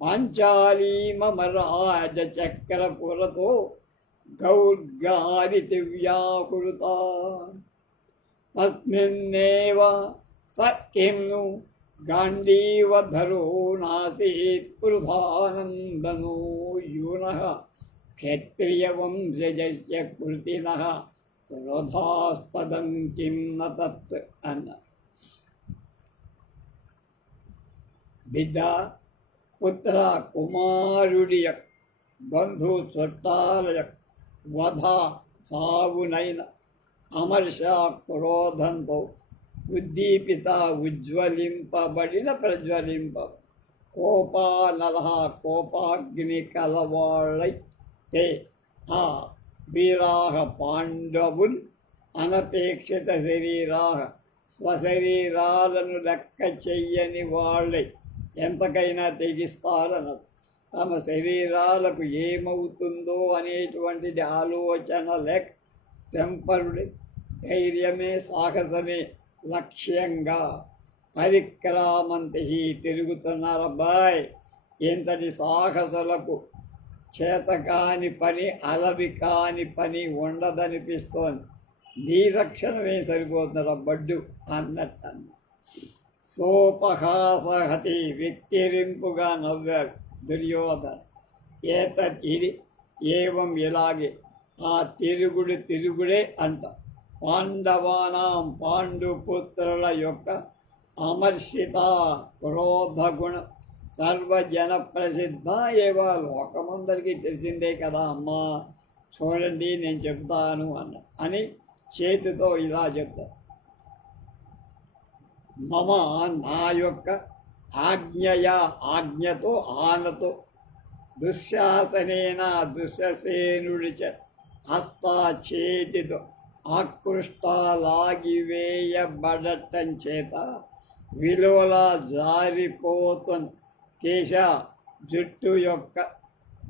పాంచాలీ మమ రాజచక్రపురతో గౌర్గారితి వ్యాకురుత. తస్మిన్నేవ స కిం ను గాంధీవధరో నాసీత్ పృథానందనో యూనః క్షత్రియవంశజస్య కృతినః క్రోధాస్పదం కిం న తత్ అన్న. బిడ్డ, పుత్ర, కుమారుడి యొక్క బంధు చుట్టాల యొక్క వధ సావునైన అమర్ష క్రోధంతో ఉద్దీపిత ప్రజ్వలింప కోపానల కోపాగ్ని కలవాళ్ళై తే ఆ వీరాహ పాండవులు అనపేక్షిత శరీరాహ స్వశరీరాలను లెక్క చెయ్యని వాళ్ళై ఎంతకైనా తెగిస్తారన్నది. తమ శరీరాలకు ఏమవుతుందో అనేటువంటిది ఆలోచన లేక తెంపరుడి ధైర్యమే సాహసమే లక్ష్యంగా పరిక్రామంతి తిరుగుతున్నారబ్బాయ్. ఇంతటి సాహసులకు చేతకాని పని అలవి కాని పని ఉండదనిపిస్తోంది. నీ రక్షణమే సరిపోతున్నారు బడ్డు అన్నట్టు అన్న. సోపహాసహతి వెక్కిరింపుగా నవ్వాడు దుర్యోధన. ఇది ఏవం ఇలాగే ఆ తిరుగుడే అంట. పాండవానాం పాండుపుత్రుల యొక్క అమర్షిత క్రోధగుణ సర్వజన ప్రసిద్ధ ఏవా లోకమందరికీ తెలిసిందే కదా అమ్మా, చూడండి నేను చెప్తాను అని చేతితో ఇలా చెప్తా. మమ నా యొక్క ఆజ్ఞతో ఆనతో దుశ్శాసనేన దుశ్శసేనుడి హస్తా చేతితో ఆకృష్ట లాగివేయబడటం చేత విలువలా జారిపోతున్న కేశ జుట్టు యొక్క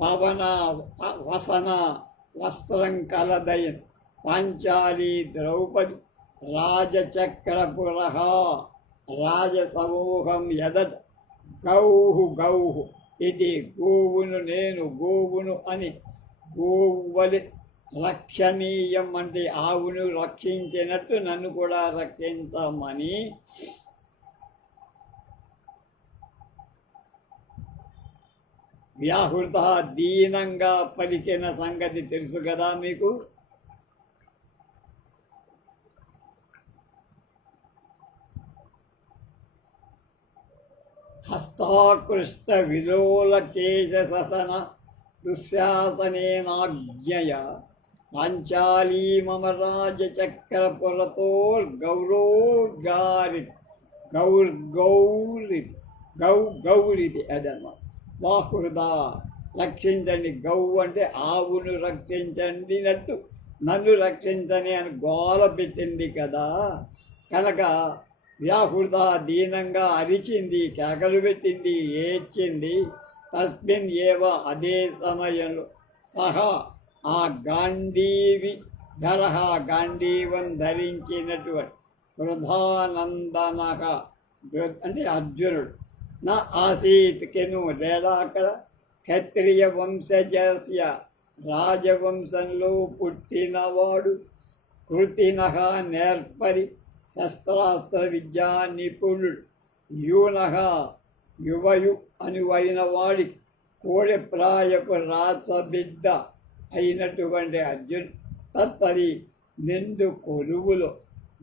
పవన వసన వస్త్రం కలదైన పాంచాలి ద్రౌపది రాజచక్రపురః రాజసమూహం ఎదట గౌహు ఇది గోవును నేను గోవును అని గోవలి రక్షణీయం అంటే ఆవును రక్షించినట్టు నన్ను కూడా రక్షించమని వ్యాహృత దీనంగా పలికిన సంగతి తెలుసు కదా మీకు. హస్తాకృష్ట విలోల కేశ ససన దుశ్శాసనేనాజ్ఞయ పాంచాలీ మమ రాజచక్రపురతోర్గౌరిది అదన్నమాట. వాహృద రక్షించండి. గౌ అంటే ఆవును రక్షించండినట్టు నన్ను రక్షించని అని గోల పెట్టింది కదా. కనుక వ్యాహృద దీనంగా అరిచింది, కేకలు పెట్టింది, ఏడ్చింది. తస్మిన్ ఏవ అదే సమయంలో సహా ఆ గాంధీవి ధరహ గాంధీవం ధరించినటువంటి వృధానందన అంటే అర్జునుడు నా ఆసీత్ కెను లేదా అక్కడ క్షత్రియ వంశజస్య రాజవంశంలో పుట్టినవాడు కృతినః నేర్పరి శస్త్రాస్త్ర విద్యా నిపుణుడు యూనః యువయు అనువైన వాడి కోడె ప్రాయపు రాచబిడ్డ అయినటువంటి అర్జున్ తత్తది నిండు కొలువులో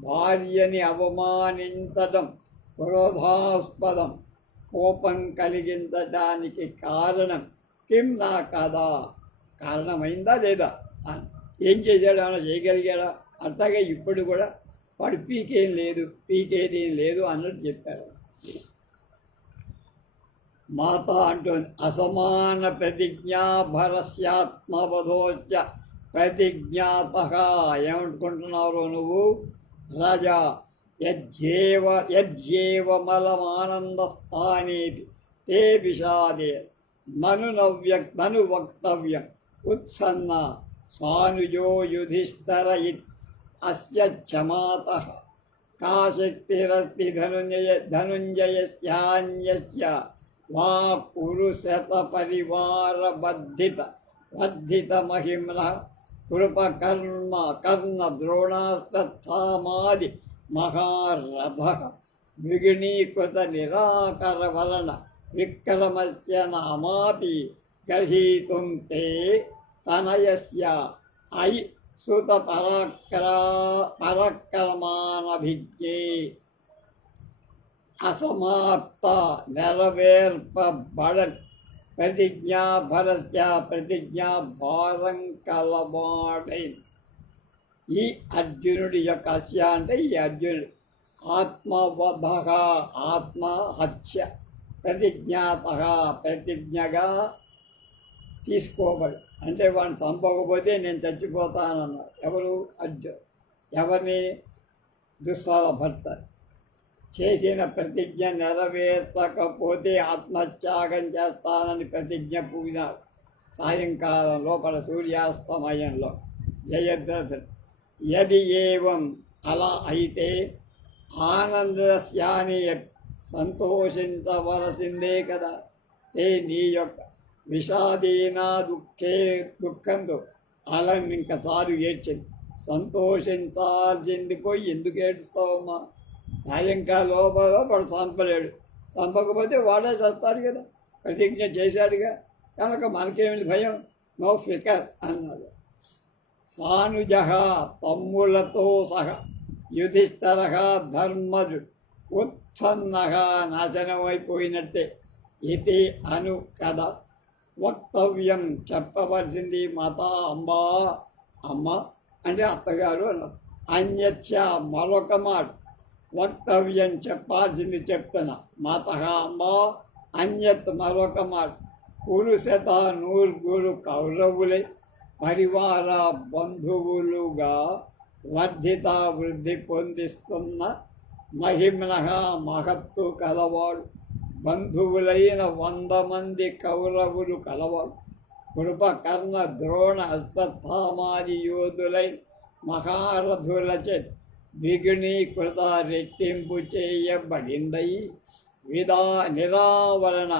భార్యని అవమానించడం క్రోధాస్పదం కోపం కలిగించడానికి కారణం కిం నా కదా కారణమైందా లేదా అని ఏం చేశాడు అలా చేయగలిగాడా. అట్లాగే ఇప్పుడు కూడా వాడు పీకేదేం లేదు అన్నట్టు చెప్పాడు. మాత అంటుంది అసమాన ప్రతిజ్ఞాభరస్యాత్మవధోచ ప్రతిజ్ఞాత. ఏమనుకుంటున్నావు నువ్వు రాజా? యజ్జేవమలమానందస్థానేపి తే విషాదే నను వక్తవ్యం ఉత్సన్న సానుజో యుధిష్ఠర అస్య చమాతః కా శక్తిరస్తి ధనుంజయస్యాన్యస్య వా పురుషత పరివార వర్ధిత మహిమ్నః కర్ణ ద్రోణాస్తమాది మహారథః విఘ్నీకృత నిరాకర వలన విక్రమస్య నామాపి గ్రహీతుం తే తనయస్య అయి సుత పరక్రమానభిజ్ఞే అసమాప్త నెరవేర్పబడ ప్రతిజ్ఞాభరస్య ప్రతిజ్ఞా భారం కలవాడైన ఈ అర్జునుడి యొక్క అస్య అంటే ఈ అర్జునుడు ఆత్మవధ ఆత్మహత్య ప్రతిజ్ఞాత ప్రతిజ్ఞగా తీసుకోబడు అంటే వాడిని చంపకపోతే నేను చచ్చిపోతానన్నాడు. ఎవరు? అర్జున్. ఎవరిని? దుస్సాల భర్త. చేసిన ప్రతిజ్ఞ నెరవేర్చకపోతే ఆత్మత్యాగం చేస్తానని ప్రతిజ్ఞ పూజినాడు. సాయంకాలం లోపల సూర్యాస్తమయంలో జయద్రథుడు యది ఏవం అలా అయితే ఆనందస్యాని సంతోషించవలసిందే కదా. నీ యొక్క విషాదీన దుఃఖంతో అలా ఇంకసారి ఏడ్చింది. సంతోషించాల్సింది పోయి ఎందుకు ఏడుస్తావమ్మా? సాయంకాలం లోపల వాడు చంపలేడు, చంపకపోతే వాడే చేస్తాడు కదా, ప్రతిజ్ఞ చేశాడుగా, కనుక మనకేమిటి భయం, నో ఫికర్ అన్నాడు. సానుజ తమ్ములతో సహా యుధిష్ఠర ధర్మజు ఉత్సన్నగా నాశనమైపోయినట్టే. ఇది అను కథ వక్తవ్యం చెప్పవలసింది మాత అంబా, అమ్మ అంటే అత్తగారు అన్నారు. అన్యథ్య మరొక మాట వక్తవ్యం చెప్పాల్సింది చెప్తున్నా. మాత అంబా అన్యత్ మరొక మాట కురుశత నూరుగురు కౌరవులై పరివార బంధువులుగా వర్ధిత వృద్ధి పొందిస్తున్న మహిమ్న మహత్తు కలవాడు, బంధువులైన 100 మంది కౌరవులు కలవాడు, కృపకర్ణ ద్రోణ అశ్వత్థామాది యోధులై మహారథులచే ద్విగుణీకృత రెట్టింపు చేయబడిందై నిరావరణ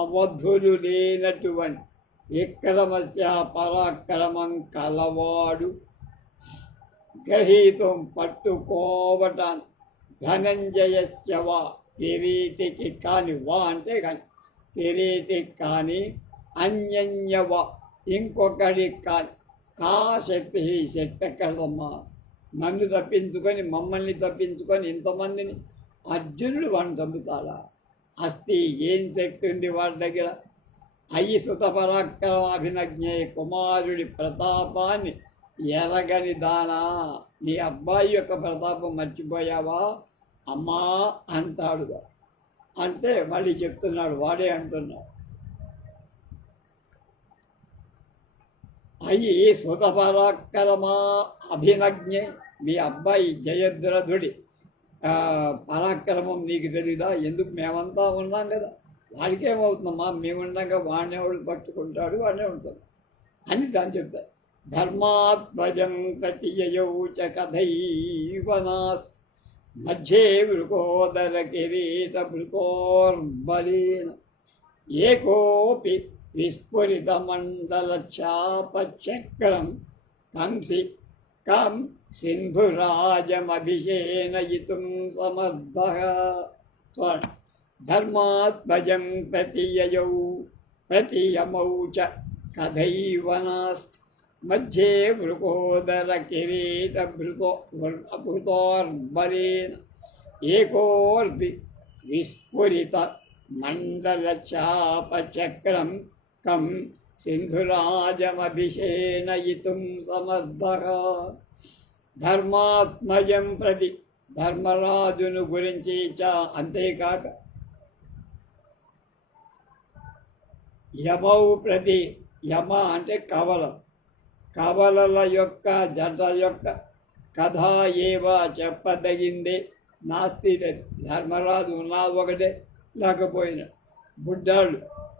అవధులు లేనటువంటి విక్రమస్య పరాక్రమం కలవాడు, గ్రహీతం పట్టుకోవటాన్ని ధనంజయస్యవా కిరీటికి కాని, వా అంటే కానీ కిరీటికి కానీ, అన్యన్యవ ఇంకొకడికి కాని, కా శక్తి శక్తి ఎక్కడమ్మా? నన్ను తప్పించుకొని మమ్మల్ని తప్పించుకొని ఇంతమందిని అర్జునుడు వాడిని చంపుతాడా? అస్తి ఏం శక్తి ఉంది వాడి దగ్గర? అయి సుత పరాక్రమాభినజ్ఞే కుమారుడి ప్రతాపాన్ని ఎరగని దానా, నీ అబ్బాయి యొక్క ప్రతాపం మర్చిపోయావా అమ్మా అంటాడు. అంటే మళ్ళీ చెప్తున్నాడు, వాడే అంటున్నాడు. అయి సుత పరాక్రమా అభినజ్ఞే, మీ అబ్బాయి జయద్రథుడి పరాక్రమం నీకు తెలీదా? ఎందుకు మేమంతా ఉన్నాం కదా, వాడికేమవుతుందమ్మా, మేముండగా వాడినేవాడు పట్టుకుంటాడు, వాడినే ఉంటాడు అని దాన్ని చెప్తారు. ధర్మాత్మజం ప్రతియయౌ చ కథైవనాస్త్ మధ్యే వృకోదర కిరీట వృకోర్బలీన ఏకోపి విస్ఫురిత మండల చాపచక్రం కంసి కం సింధురాజమభిషేణయితుం సమర్థః. ధర్మాత్మజం ప్రతియమౌ చ కథైవనాస్త్ మధ్యే వృకోదర కిరీట భృతోర్బలేన ఏకోర్పి విస్ఫురిత మండల చాపచక్రం కం సింధురాజమభిషేణయితుం సమర్థః. ధర్మాత్మజం ప్రతి ధర్మరాజును గురించి అంతేకాక యమౌ ప్రతి, యమ అంటే కవలం, కవలల యొక్క జట యొక్క కథ ఏవ చెప్పదగిందే నాస్తి. ధర్మరాజు ఉన్నా ఒకటే, లేకపోయినా బుడ్డాళ్ళు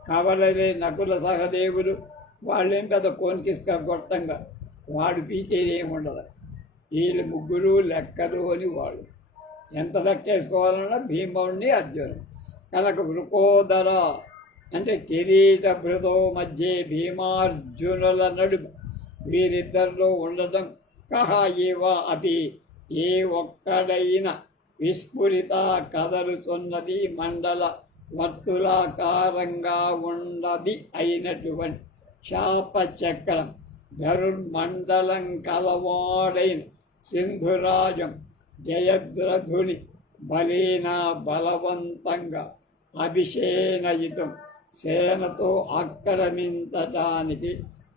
కవలలే నకుల సహదేవులు, వాళ్ళేం పెద్ద కోనికిస్క గొట్టంగా, వాడు పీకేది ఏమి ఉండదు. వీళ్ళు ముగ్గురు లెక్కలు అని వాళ్ళు ఎంత లెక్కేసుకోవాలన్నా భీముడిని అర్జునుడు. కనుక వృకోదర అంటే కిరీట భృతో మధ్య భీమార్జునుల నడుమ వీరిద్దరిలో ఉండటం కహ ఏవ అపి ఏ ఒక్కడైనా విస్ఫురిత కదలుతున్నది మండల వర్తులాకారంగా ఉన్నది అయినటువంటి శాపచక్రం ధరుర్మండలం కలవాడైన సింధురాజం జయద్రథుని బలీన బలవంతంగా అభిషేణయితం సేనతో ఆక్రమించటానికి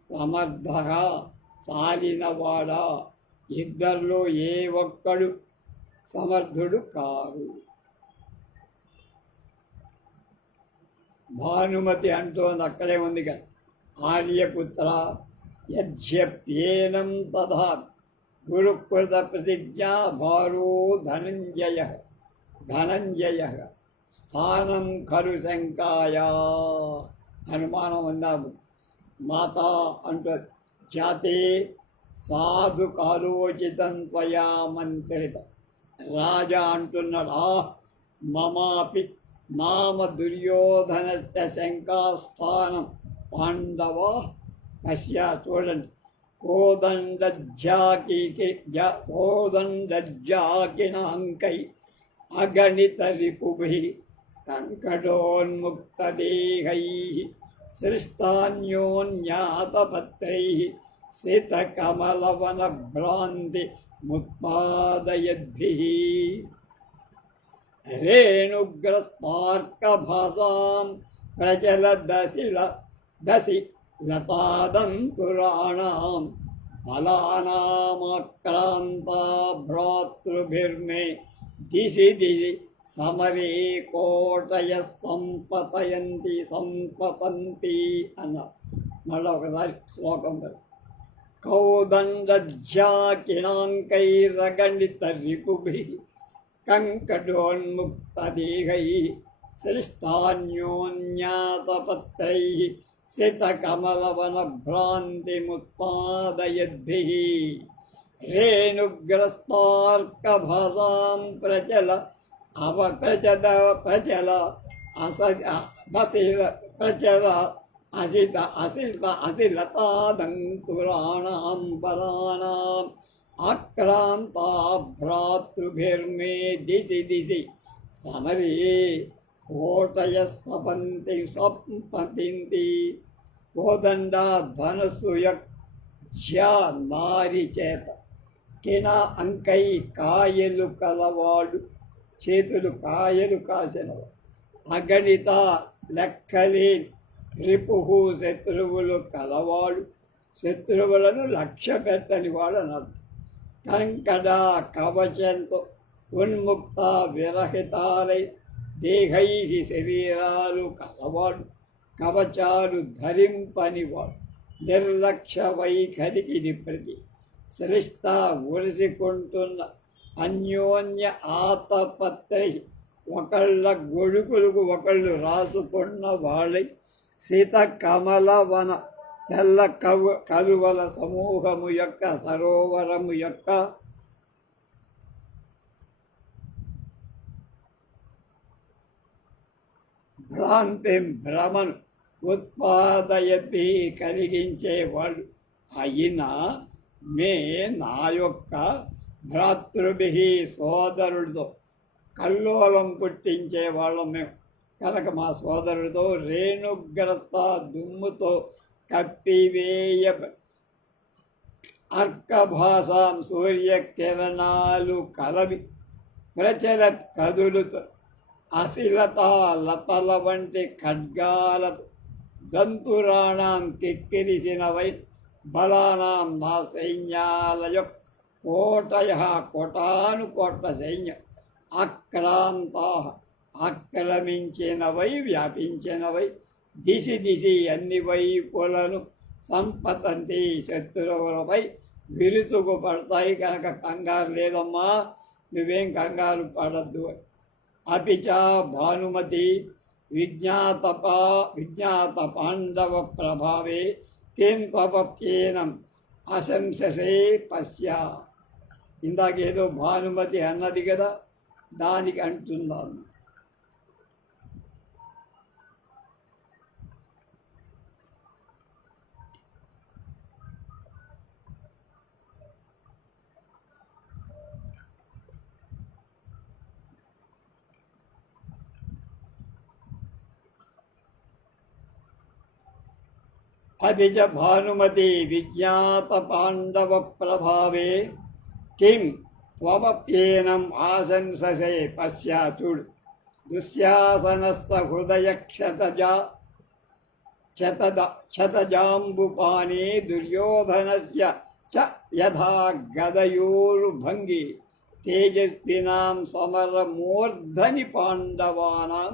సమర్థగా చాలినవాడా, ఇద్దరిలో ఏ ఒక్కడు సమర్థుడు కారు. భానుమతి అంటోంది, అక్కడే ఉంది కదా, ఆర్యపుత్ర యద్యప్యేనం తథా గురుకృత ప్రతిజ్ఞా భారో ధనంజయ ధనంజయ స్థానం ఖలు శంకాయా అనుమానం ఉందాము. మాత అంటుంది జాతే సాధు కాలోచితం త్వయా మంత్రితం. రాజా అంటున్నాడు మమాపి నామ దుర్యోధనస్య శంకాస్థానం పాండవ పశ్య. చూడండి, కోదండజ్జాకినాంకై అగణిత రిపుభిః కంకటోన్ముక్తదేహైః సృష్టాన్యోన్యాతపత్రైః సితకమలవనభ్రాంతి ముత్పాదయద్భిః రేణుగ్రస్పార్కభాసాం ప్రచలదసి లతాదంతురాణాం ఫలానామాక్రాంతా భ్రాతృభిర్మే దిశి దిశి సమరే కోటయ సంపతంతి అన్నారు. మళ్ళీ ఒకసారి శ్లోకం కౌదండజ్జాకినాంకైరగణిత రిపుభిః కంకటోన్ముక్తదేహైః సృష్టాన్యోన్యాతపత్రైః సితకమలవనభ్రాంతిముత్పాదయద్భిః రేణుగ్రస్తార్కభసాం ప్రచల అసిలతాదంతురాణాం బలానాం ఆక్రాంతా భ్రాతృభిర్మే దిశి దిశి సమరే కోటయ సంపతింతి. కోదండ ధనస్సు నారి చేత కిన అంకై కాయలు కలవాడు, చేతులు కాయలు కాసినవాడు. అగణిత లెక్కలేని రిపుహు శత్రువులు కలవాడు, శత్రువులను లక్ష్య పెట్టని వాడు అన్నట్టు. కంకట కవచంతో ఉన్ముక్త విరహితాలై దేహై శరీరాలు కలవాడు, కవచాలు ధరింపనివాడు. నిర్లక్ష్య వైఖరికి ప్రతి శ్రేష్ట ఉరిసికుంటున్న అన్యోన్య ఆతపత్రై ఒకళ్ళ గొడుగులకు ఒకళ్ళు రాసుకున్న వాళ్ళై సీత కమలవన తెల్ల కలువల సమూహము యొక్క సరోవరము యొక్క భ్రమను ఉత్పాదయతి కలిగించేవాడు అయినా నా యొక్క భ్రాతృభి సోదరుడితో కల్లోలం పుట్టించే వాళ్ళం మేము కనుక మా సోదరుడితో రేణుగ్రస్త దుమ్ముతో కప్పివేయ అర్కభాసాం సూర్యకిరణాలు కలవి ప్రచలత్ కదులుతో లతల వంటి ఖడ్గాలతో దంతురాణం కిక్కిరిసినవై బలానాం నా సైన్యాల యొక్క కోటయ కోటాను కోట్ల సైన్యం ఆక్రాంతా ఆక్రమించినవై వ్యాపించినవై దిశి దిశి అన్ని వైపులను సంపతంతి శత్రువులపై విరుచుకుపడతాయి. కనుక కంగారు లేదమ్మా, నువ్వేం కంగారు పడద్దు. అపిచ భానుమతి విజ్ఞాత పాండవ ప్రభావే కిం త్వప్యేనం అశంససే పశ్య. ఇందాకేదో భానుమతి అన్నది కదా, దానికి అంటున్నాను. అభిజ భానుమతి విజ్ఞాత పాండవ ప్రభావే కిం త్వమప్యేనం ఆశంససే పశ్య. చూడు, దుశ్శాసనస్థ హృదయ క్షతజాంబుపానే దుర్యోధనస్య చ యథా గదయోర్భంగి తేజస్వినాం సమరమూర్ధని పాండవానాం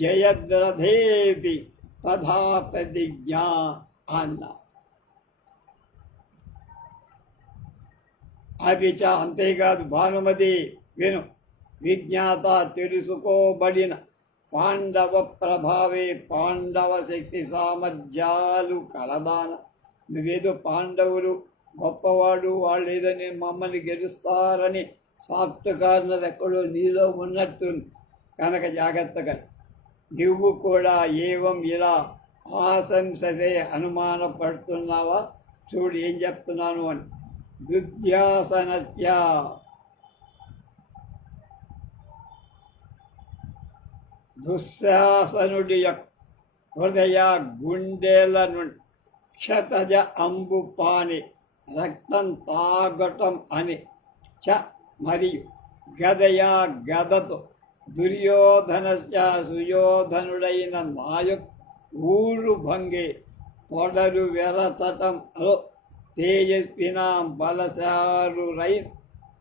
జయద్రథేపి తథా ప్రతిజ్ఞా అన్న. అభిచ అంతేకాదు భానుమతి విను, విజ్ఞాత తెలుసుకోబడిన పాండవ ప్రభావే పాండవ శక్తి సామర్థ్యాలు కలదాన. నువ్వేదో పాండవులు గొప్పవాడు, వాళ్ళు ఏదని మమ్మల్ని గెలుస్తారని సాఫ్ట్ కార్నర్ ఎక్కడో నీలో ఉన్నట్టుంది కనుక జాగ్రత్తగా. నువ్వు కూడా ఏవం ఇలా ఆశంసే అనుమానపడుతున్నావా? చూడు ఏం చెప్తున్నాను అని. దుధ్యాసనస్య దుశ్శాసనుడి యొక్క హృదయ గుండెల నుండి క్షతజ అంబుపాని రక్తం తాగటం అని చ మరియు గదయా గదతో దుర్యోధనస్య సుయోధనుడైన నాయక్ ఊరు భంగే తొడలు వెరచటంలో తేజస్వినాం బలశాలురైన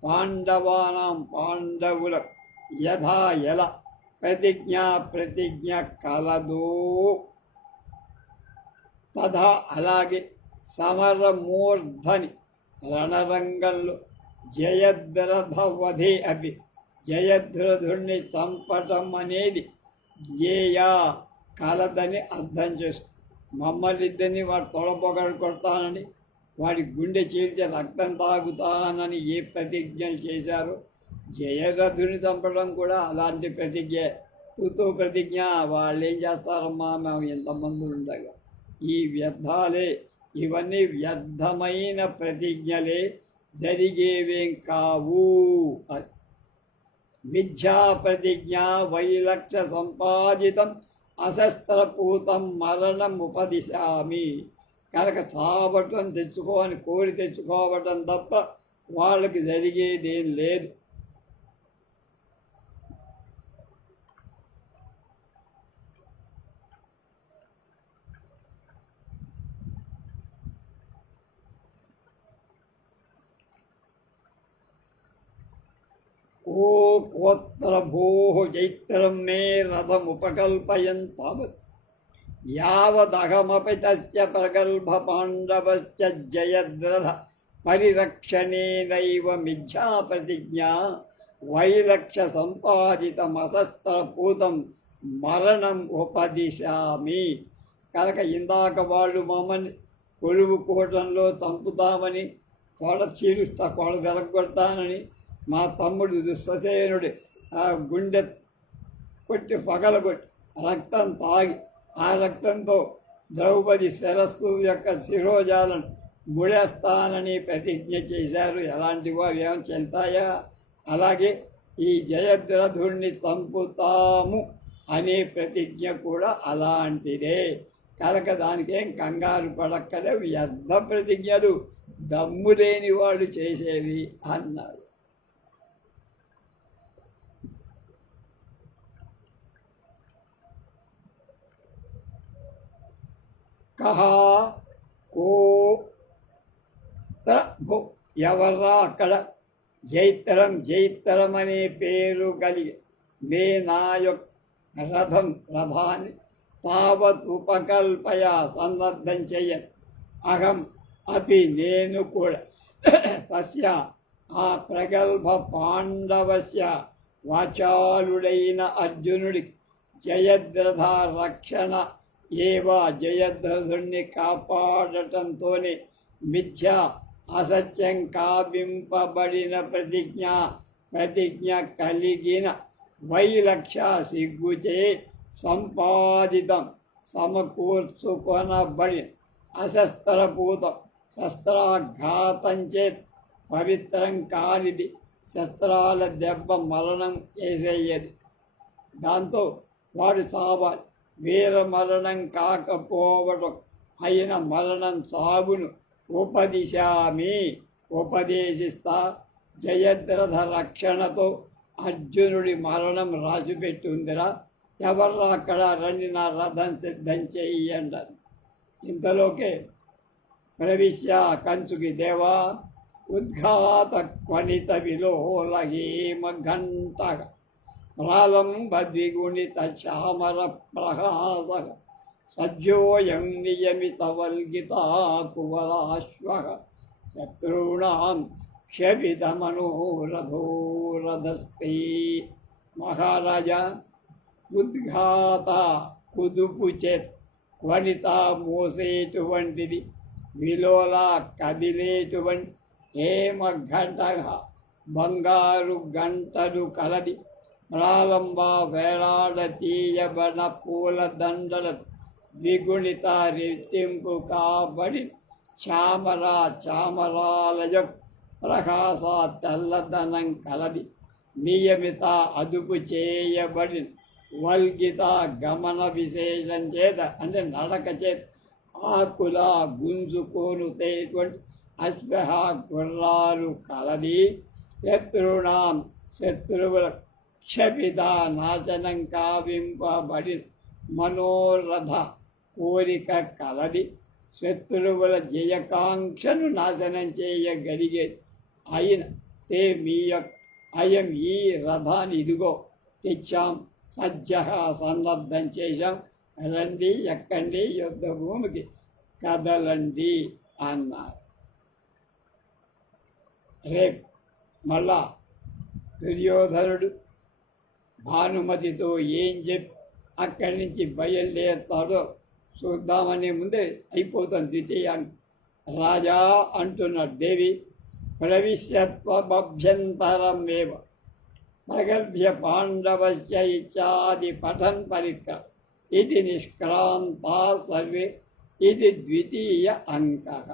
పాండవానాం పాండవుల యథా ఎల ప్రతిజ్ఞ కలదు తథా అలాగే సమరమూర్ధని రణరంగంలో జయద్రథ వధే అవి జయద్రథుణ్ణి చంపటం అనేది జ్ఞేయా కలదని అర్థం చేసుకో. మమ్మల్ని ఇద్దరిని వాడు తొడపొగడు కొడతానని, వాడి గుండె చీల్చి రక్తం తాగుతానని ఏ ప్రతిజ్ఞలు చేశారో జయరథుని చంపడం కూడా అలాంటి ప్రతిజ్ఞ. తూతూ ప్రతిజ్ఞ. వాళ్ళు ఏం చేస్తారమ్మా, మేము ఎంతమంది ఉండగా ఈ వ్యర్థాలే, ఇవన్నీ వ్యర్థమైన ప్రతిజ్ఞలే, జరిగేవేం కావు. మిథ్యా ప్రతిజ్ఞ వైలక్ష్య సంపాదితం అశస్త్రపూతం మరణం ఉపదిశామి. కనుక చావటం తెచ్చుకోని కోరి తెచ్చుకోవటం తప్ప వాళ్ళకి జరిగేదేం లేదు. ఓ కోత్ర భోః చైత్రం మే రథముపకల్పయన్ తావత్ యావదహమపి తస్య ప్రగల్భ పాండవస్య జయద్రథ పరిరక్షణేనైవ మిథ్యా ప్రతిజ్ఞా వైలక్ష్య సంపాదితమశస్త్రపూతం మరణం ఉపదిశామి. కనుక ఇందాక వాళ్ళు మమ్మల్ని కొలువు కోటంలో చంపుతామని, తొడ చీలుస్తా కొడ వెరగొడతానని మా తమ్ముడు దుశ్శసేనుడి ఆ గుండె కొట్టి పగలగొట్టి రక్తం తాగి ఆ రక్తంతో ద్రౌపది శిరస్సు యొక్క శిరోజాలను ముడేస్తానని ప్రతిజ్ఞ చేశారు. ఎలాంటివో అవేమో చెల్తాయా? అలాగే ఈ జయద్రథుణ్ణి చంపుతాము అనే ప్రతిజ్ఞ కూడా అలాంటిదే. కనుక దానికేం కంగారు పడక్కలే, వ్యర్థ ప్రతిజ్ఞలు దమ్ము లేని వాళ్ళు చేసేవి అన్నారు. కహ కో భో ఎవర్రా అక్కడ? జైత్తరం అనే పేరు కలిగి మే నా యొక్క రథాన్ని తావత్ ఉపకల్పయ సన్నద్ధం చెయ్యను. అహం అపి నేను కూడా తస్య ఆ ప్రగల్భ పాండవస్య వాచాలుడైన అర్జునుడి జయద్రథ రక్షణ ఏవా జయద్రథుణ్ణి కాపాడటంతోనే మిథ్యా అసత్యం కావింపబడిన ప్రతిజ్ఞ కలిగిన వైలక్ష్య సిగ్గుచే సంపాదితం సమకూర్చుకొనబడిన అశస్త్రపూతం శస్త్రాఘాతంచే పవిత్రం కానిది, శస్త్రాల దెబ్బ మరణం చేసేయది. దాంతో వాడు చావాలి. వీర మరణం కాకపోవడం అయిన మరణం సాగును ఉపదేశిస్తా. జయద్రథ రక్షణతో అర్జునుడి మరణం రాసిపెట్టుందిరా. ఎవర్రా అక్కడ? రండి, నా రథం సిద్ధం చెయ్యి అంటారు. ఇంతలోకే ప్రవిశ్య కంచుకి దేవా ఉద్ఘాత క్వనిత విలోలహేమ ఘంటగా ప్రాలంబ ద్విగుణిత చామర ప్రహాస సజ్జోయం నియమిత వల్గితా కువలాశ్వ శత్రుణాం క్షపితమనోరథోరథస్థే. మహారాజా, ఉద్ఘాత కుదుపు చేత్ వనిత మోసేటువంటిది, విలోల కదిలేటువంటి హేమ ఘంటగా బంగారు గంటలు కలది, ప్రారంభ వేలాడ తీయబడిన పూల దండల ద్విగుణిత రెట్టింపు కాబడి చామరాలయ ప్రకాశ తెల్లదనం కలది, నియమిత అదుపు చేయబడి వల్గిత గమన విశేషం చేత అంటే నడక చేత ఆకుల గుంజుకోనుతేటువంటి అశ్వహ గుర్రాలు కలది, శత్రుణాం శత్రువుల క్షపిత నాశనం కావింపబడి మనోరథ కోరిక కలది, శత్రువుల జయకాంక్షను నాశనం చేయగలిగే అయిన తే మీ యొక్క అయం ఈ రథాన్ని ఇదిగో తెచ్చాం, సజ్జ సన్నద్ధం చేశాం, రండి ఎక్కండి యుద్ధ భూమికి కదలండి అన్నారు. రేపు మళ్ళా దుర్యోధనుడు భానుమతితో ఏం చెప్పి అక్కడి నుంచి బయలుదేరుతాడో చూద్దామనే ముందే అయిపోతుంది ద్వితీయాంగం. రాజా అంటున్నాడు, దేవి ప్రవిశ్యత్వభ్యంతరమేవ ప్రగల్భ్య పాండవస్య ఇత్యాది పఠన్ పరిక్ర ఇది నిష్క్రాంతా సర్వే. ఇది ద్వితీయ అంకః.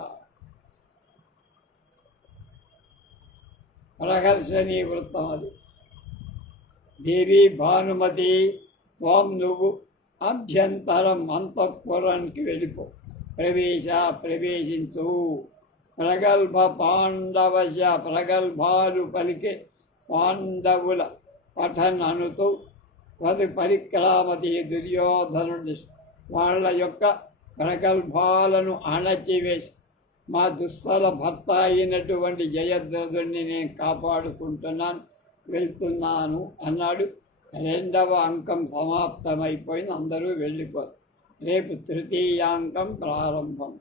ప్రహర్షణీ వృత్తం అది. దేవి భానుమతి, త్వం నువ్వు అభ్యంతరం అంతఃపురానికి వెళ్ళిపో, ప్రవేశించు. ప్రగల్భ పాండవశ ప్రగల్భాలు పలికే పాండవుల పఠన్ అనుతూ వది పరిక్రామతి దుర్యోధనుడి వాళ్ళ యొక్క ప్రగల్భాలను అణచివేసి మా దుస్సల భర్త అయినటువంటి జయద్రథుడిని నేను కాపాడుకుంటున్నాను, వెళ్తున్నాను అన్నాడు. రెండవ అంకం సమాప్తమైపోయింది, అందరూ వెళ్ళిపోరు. రేపు తృతీయాంకం ప్రారంభం.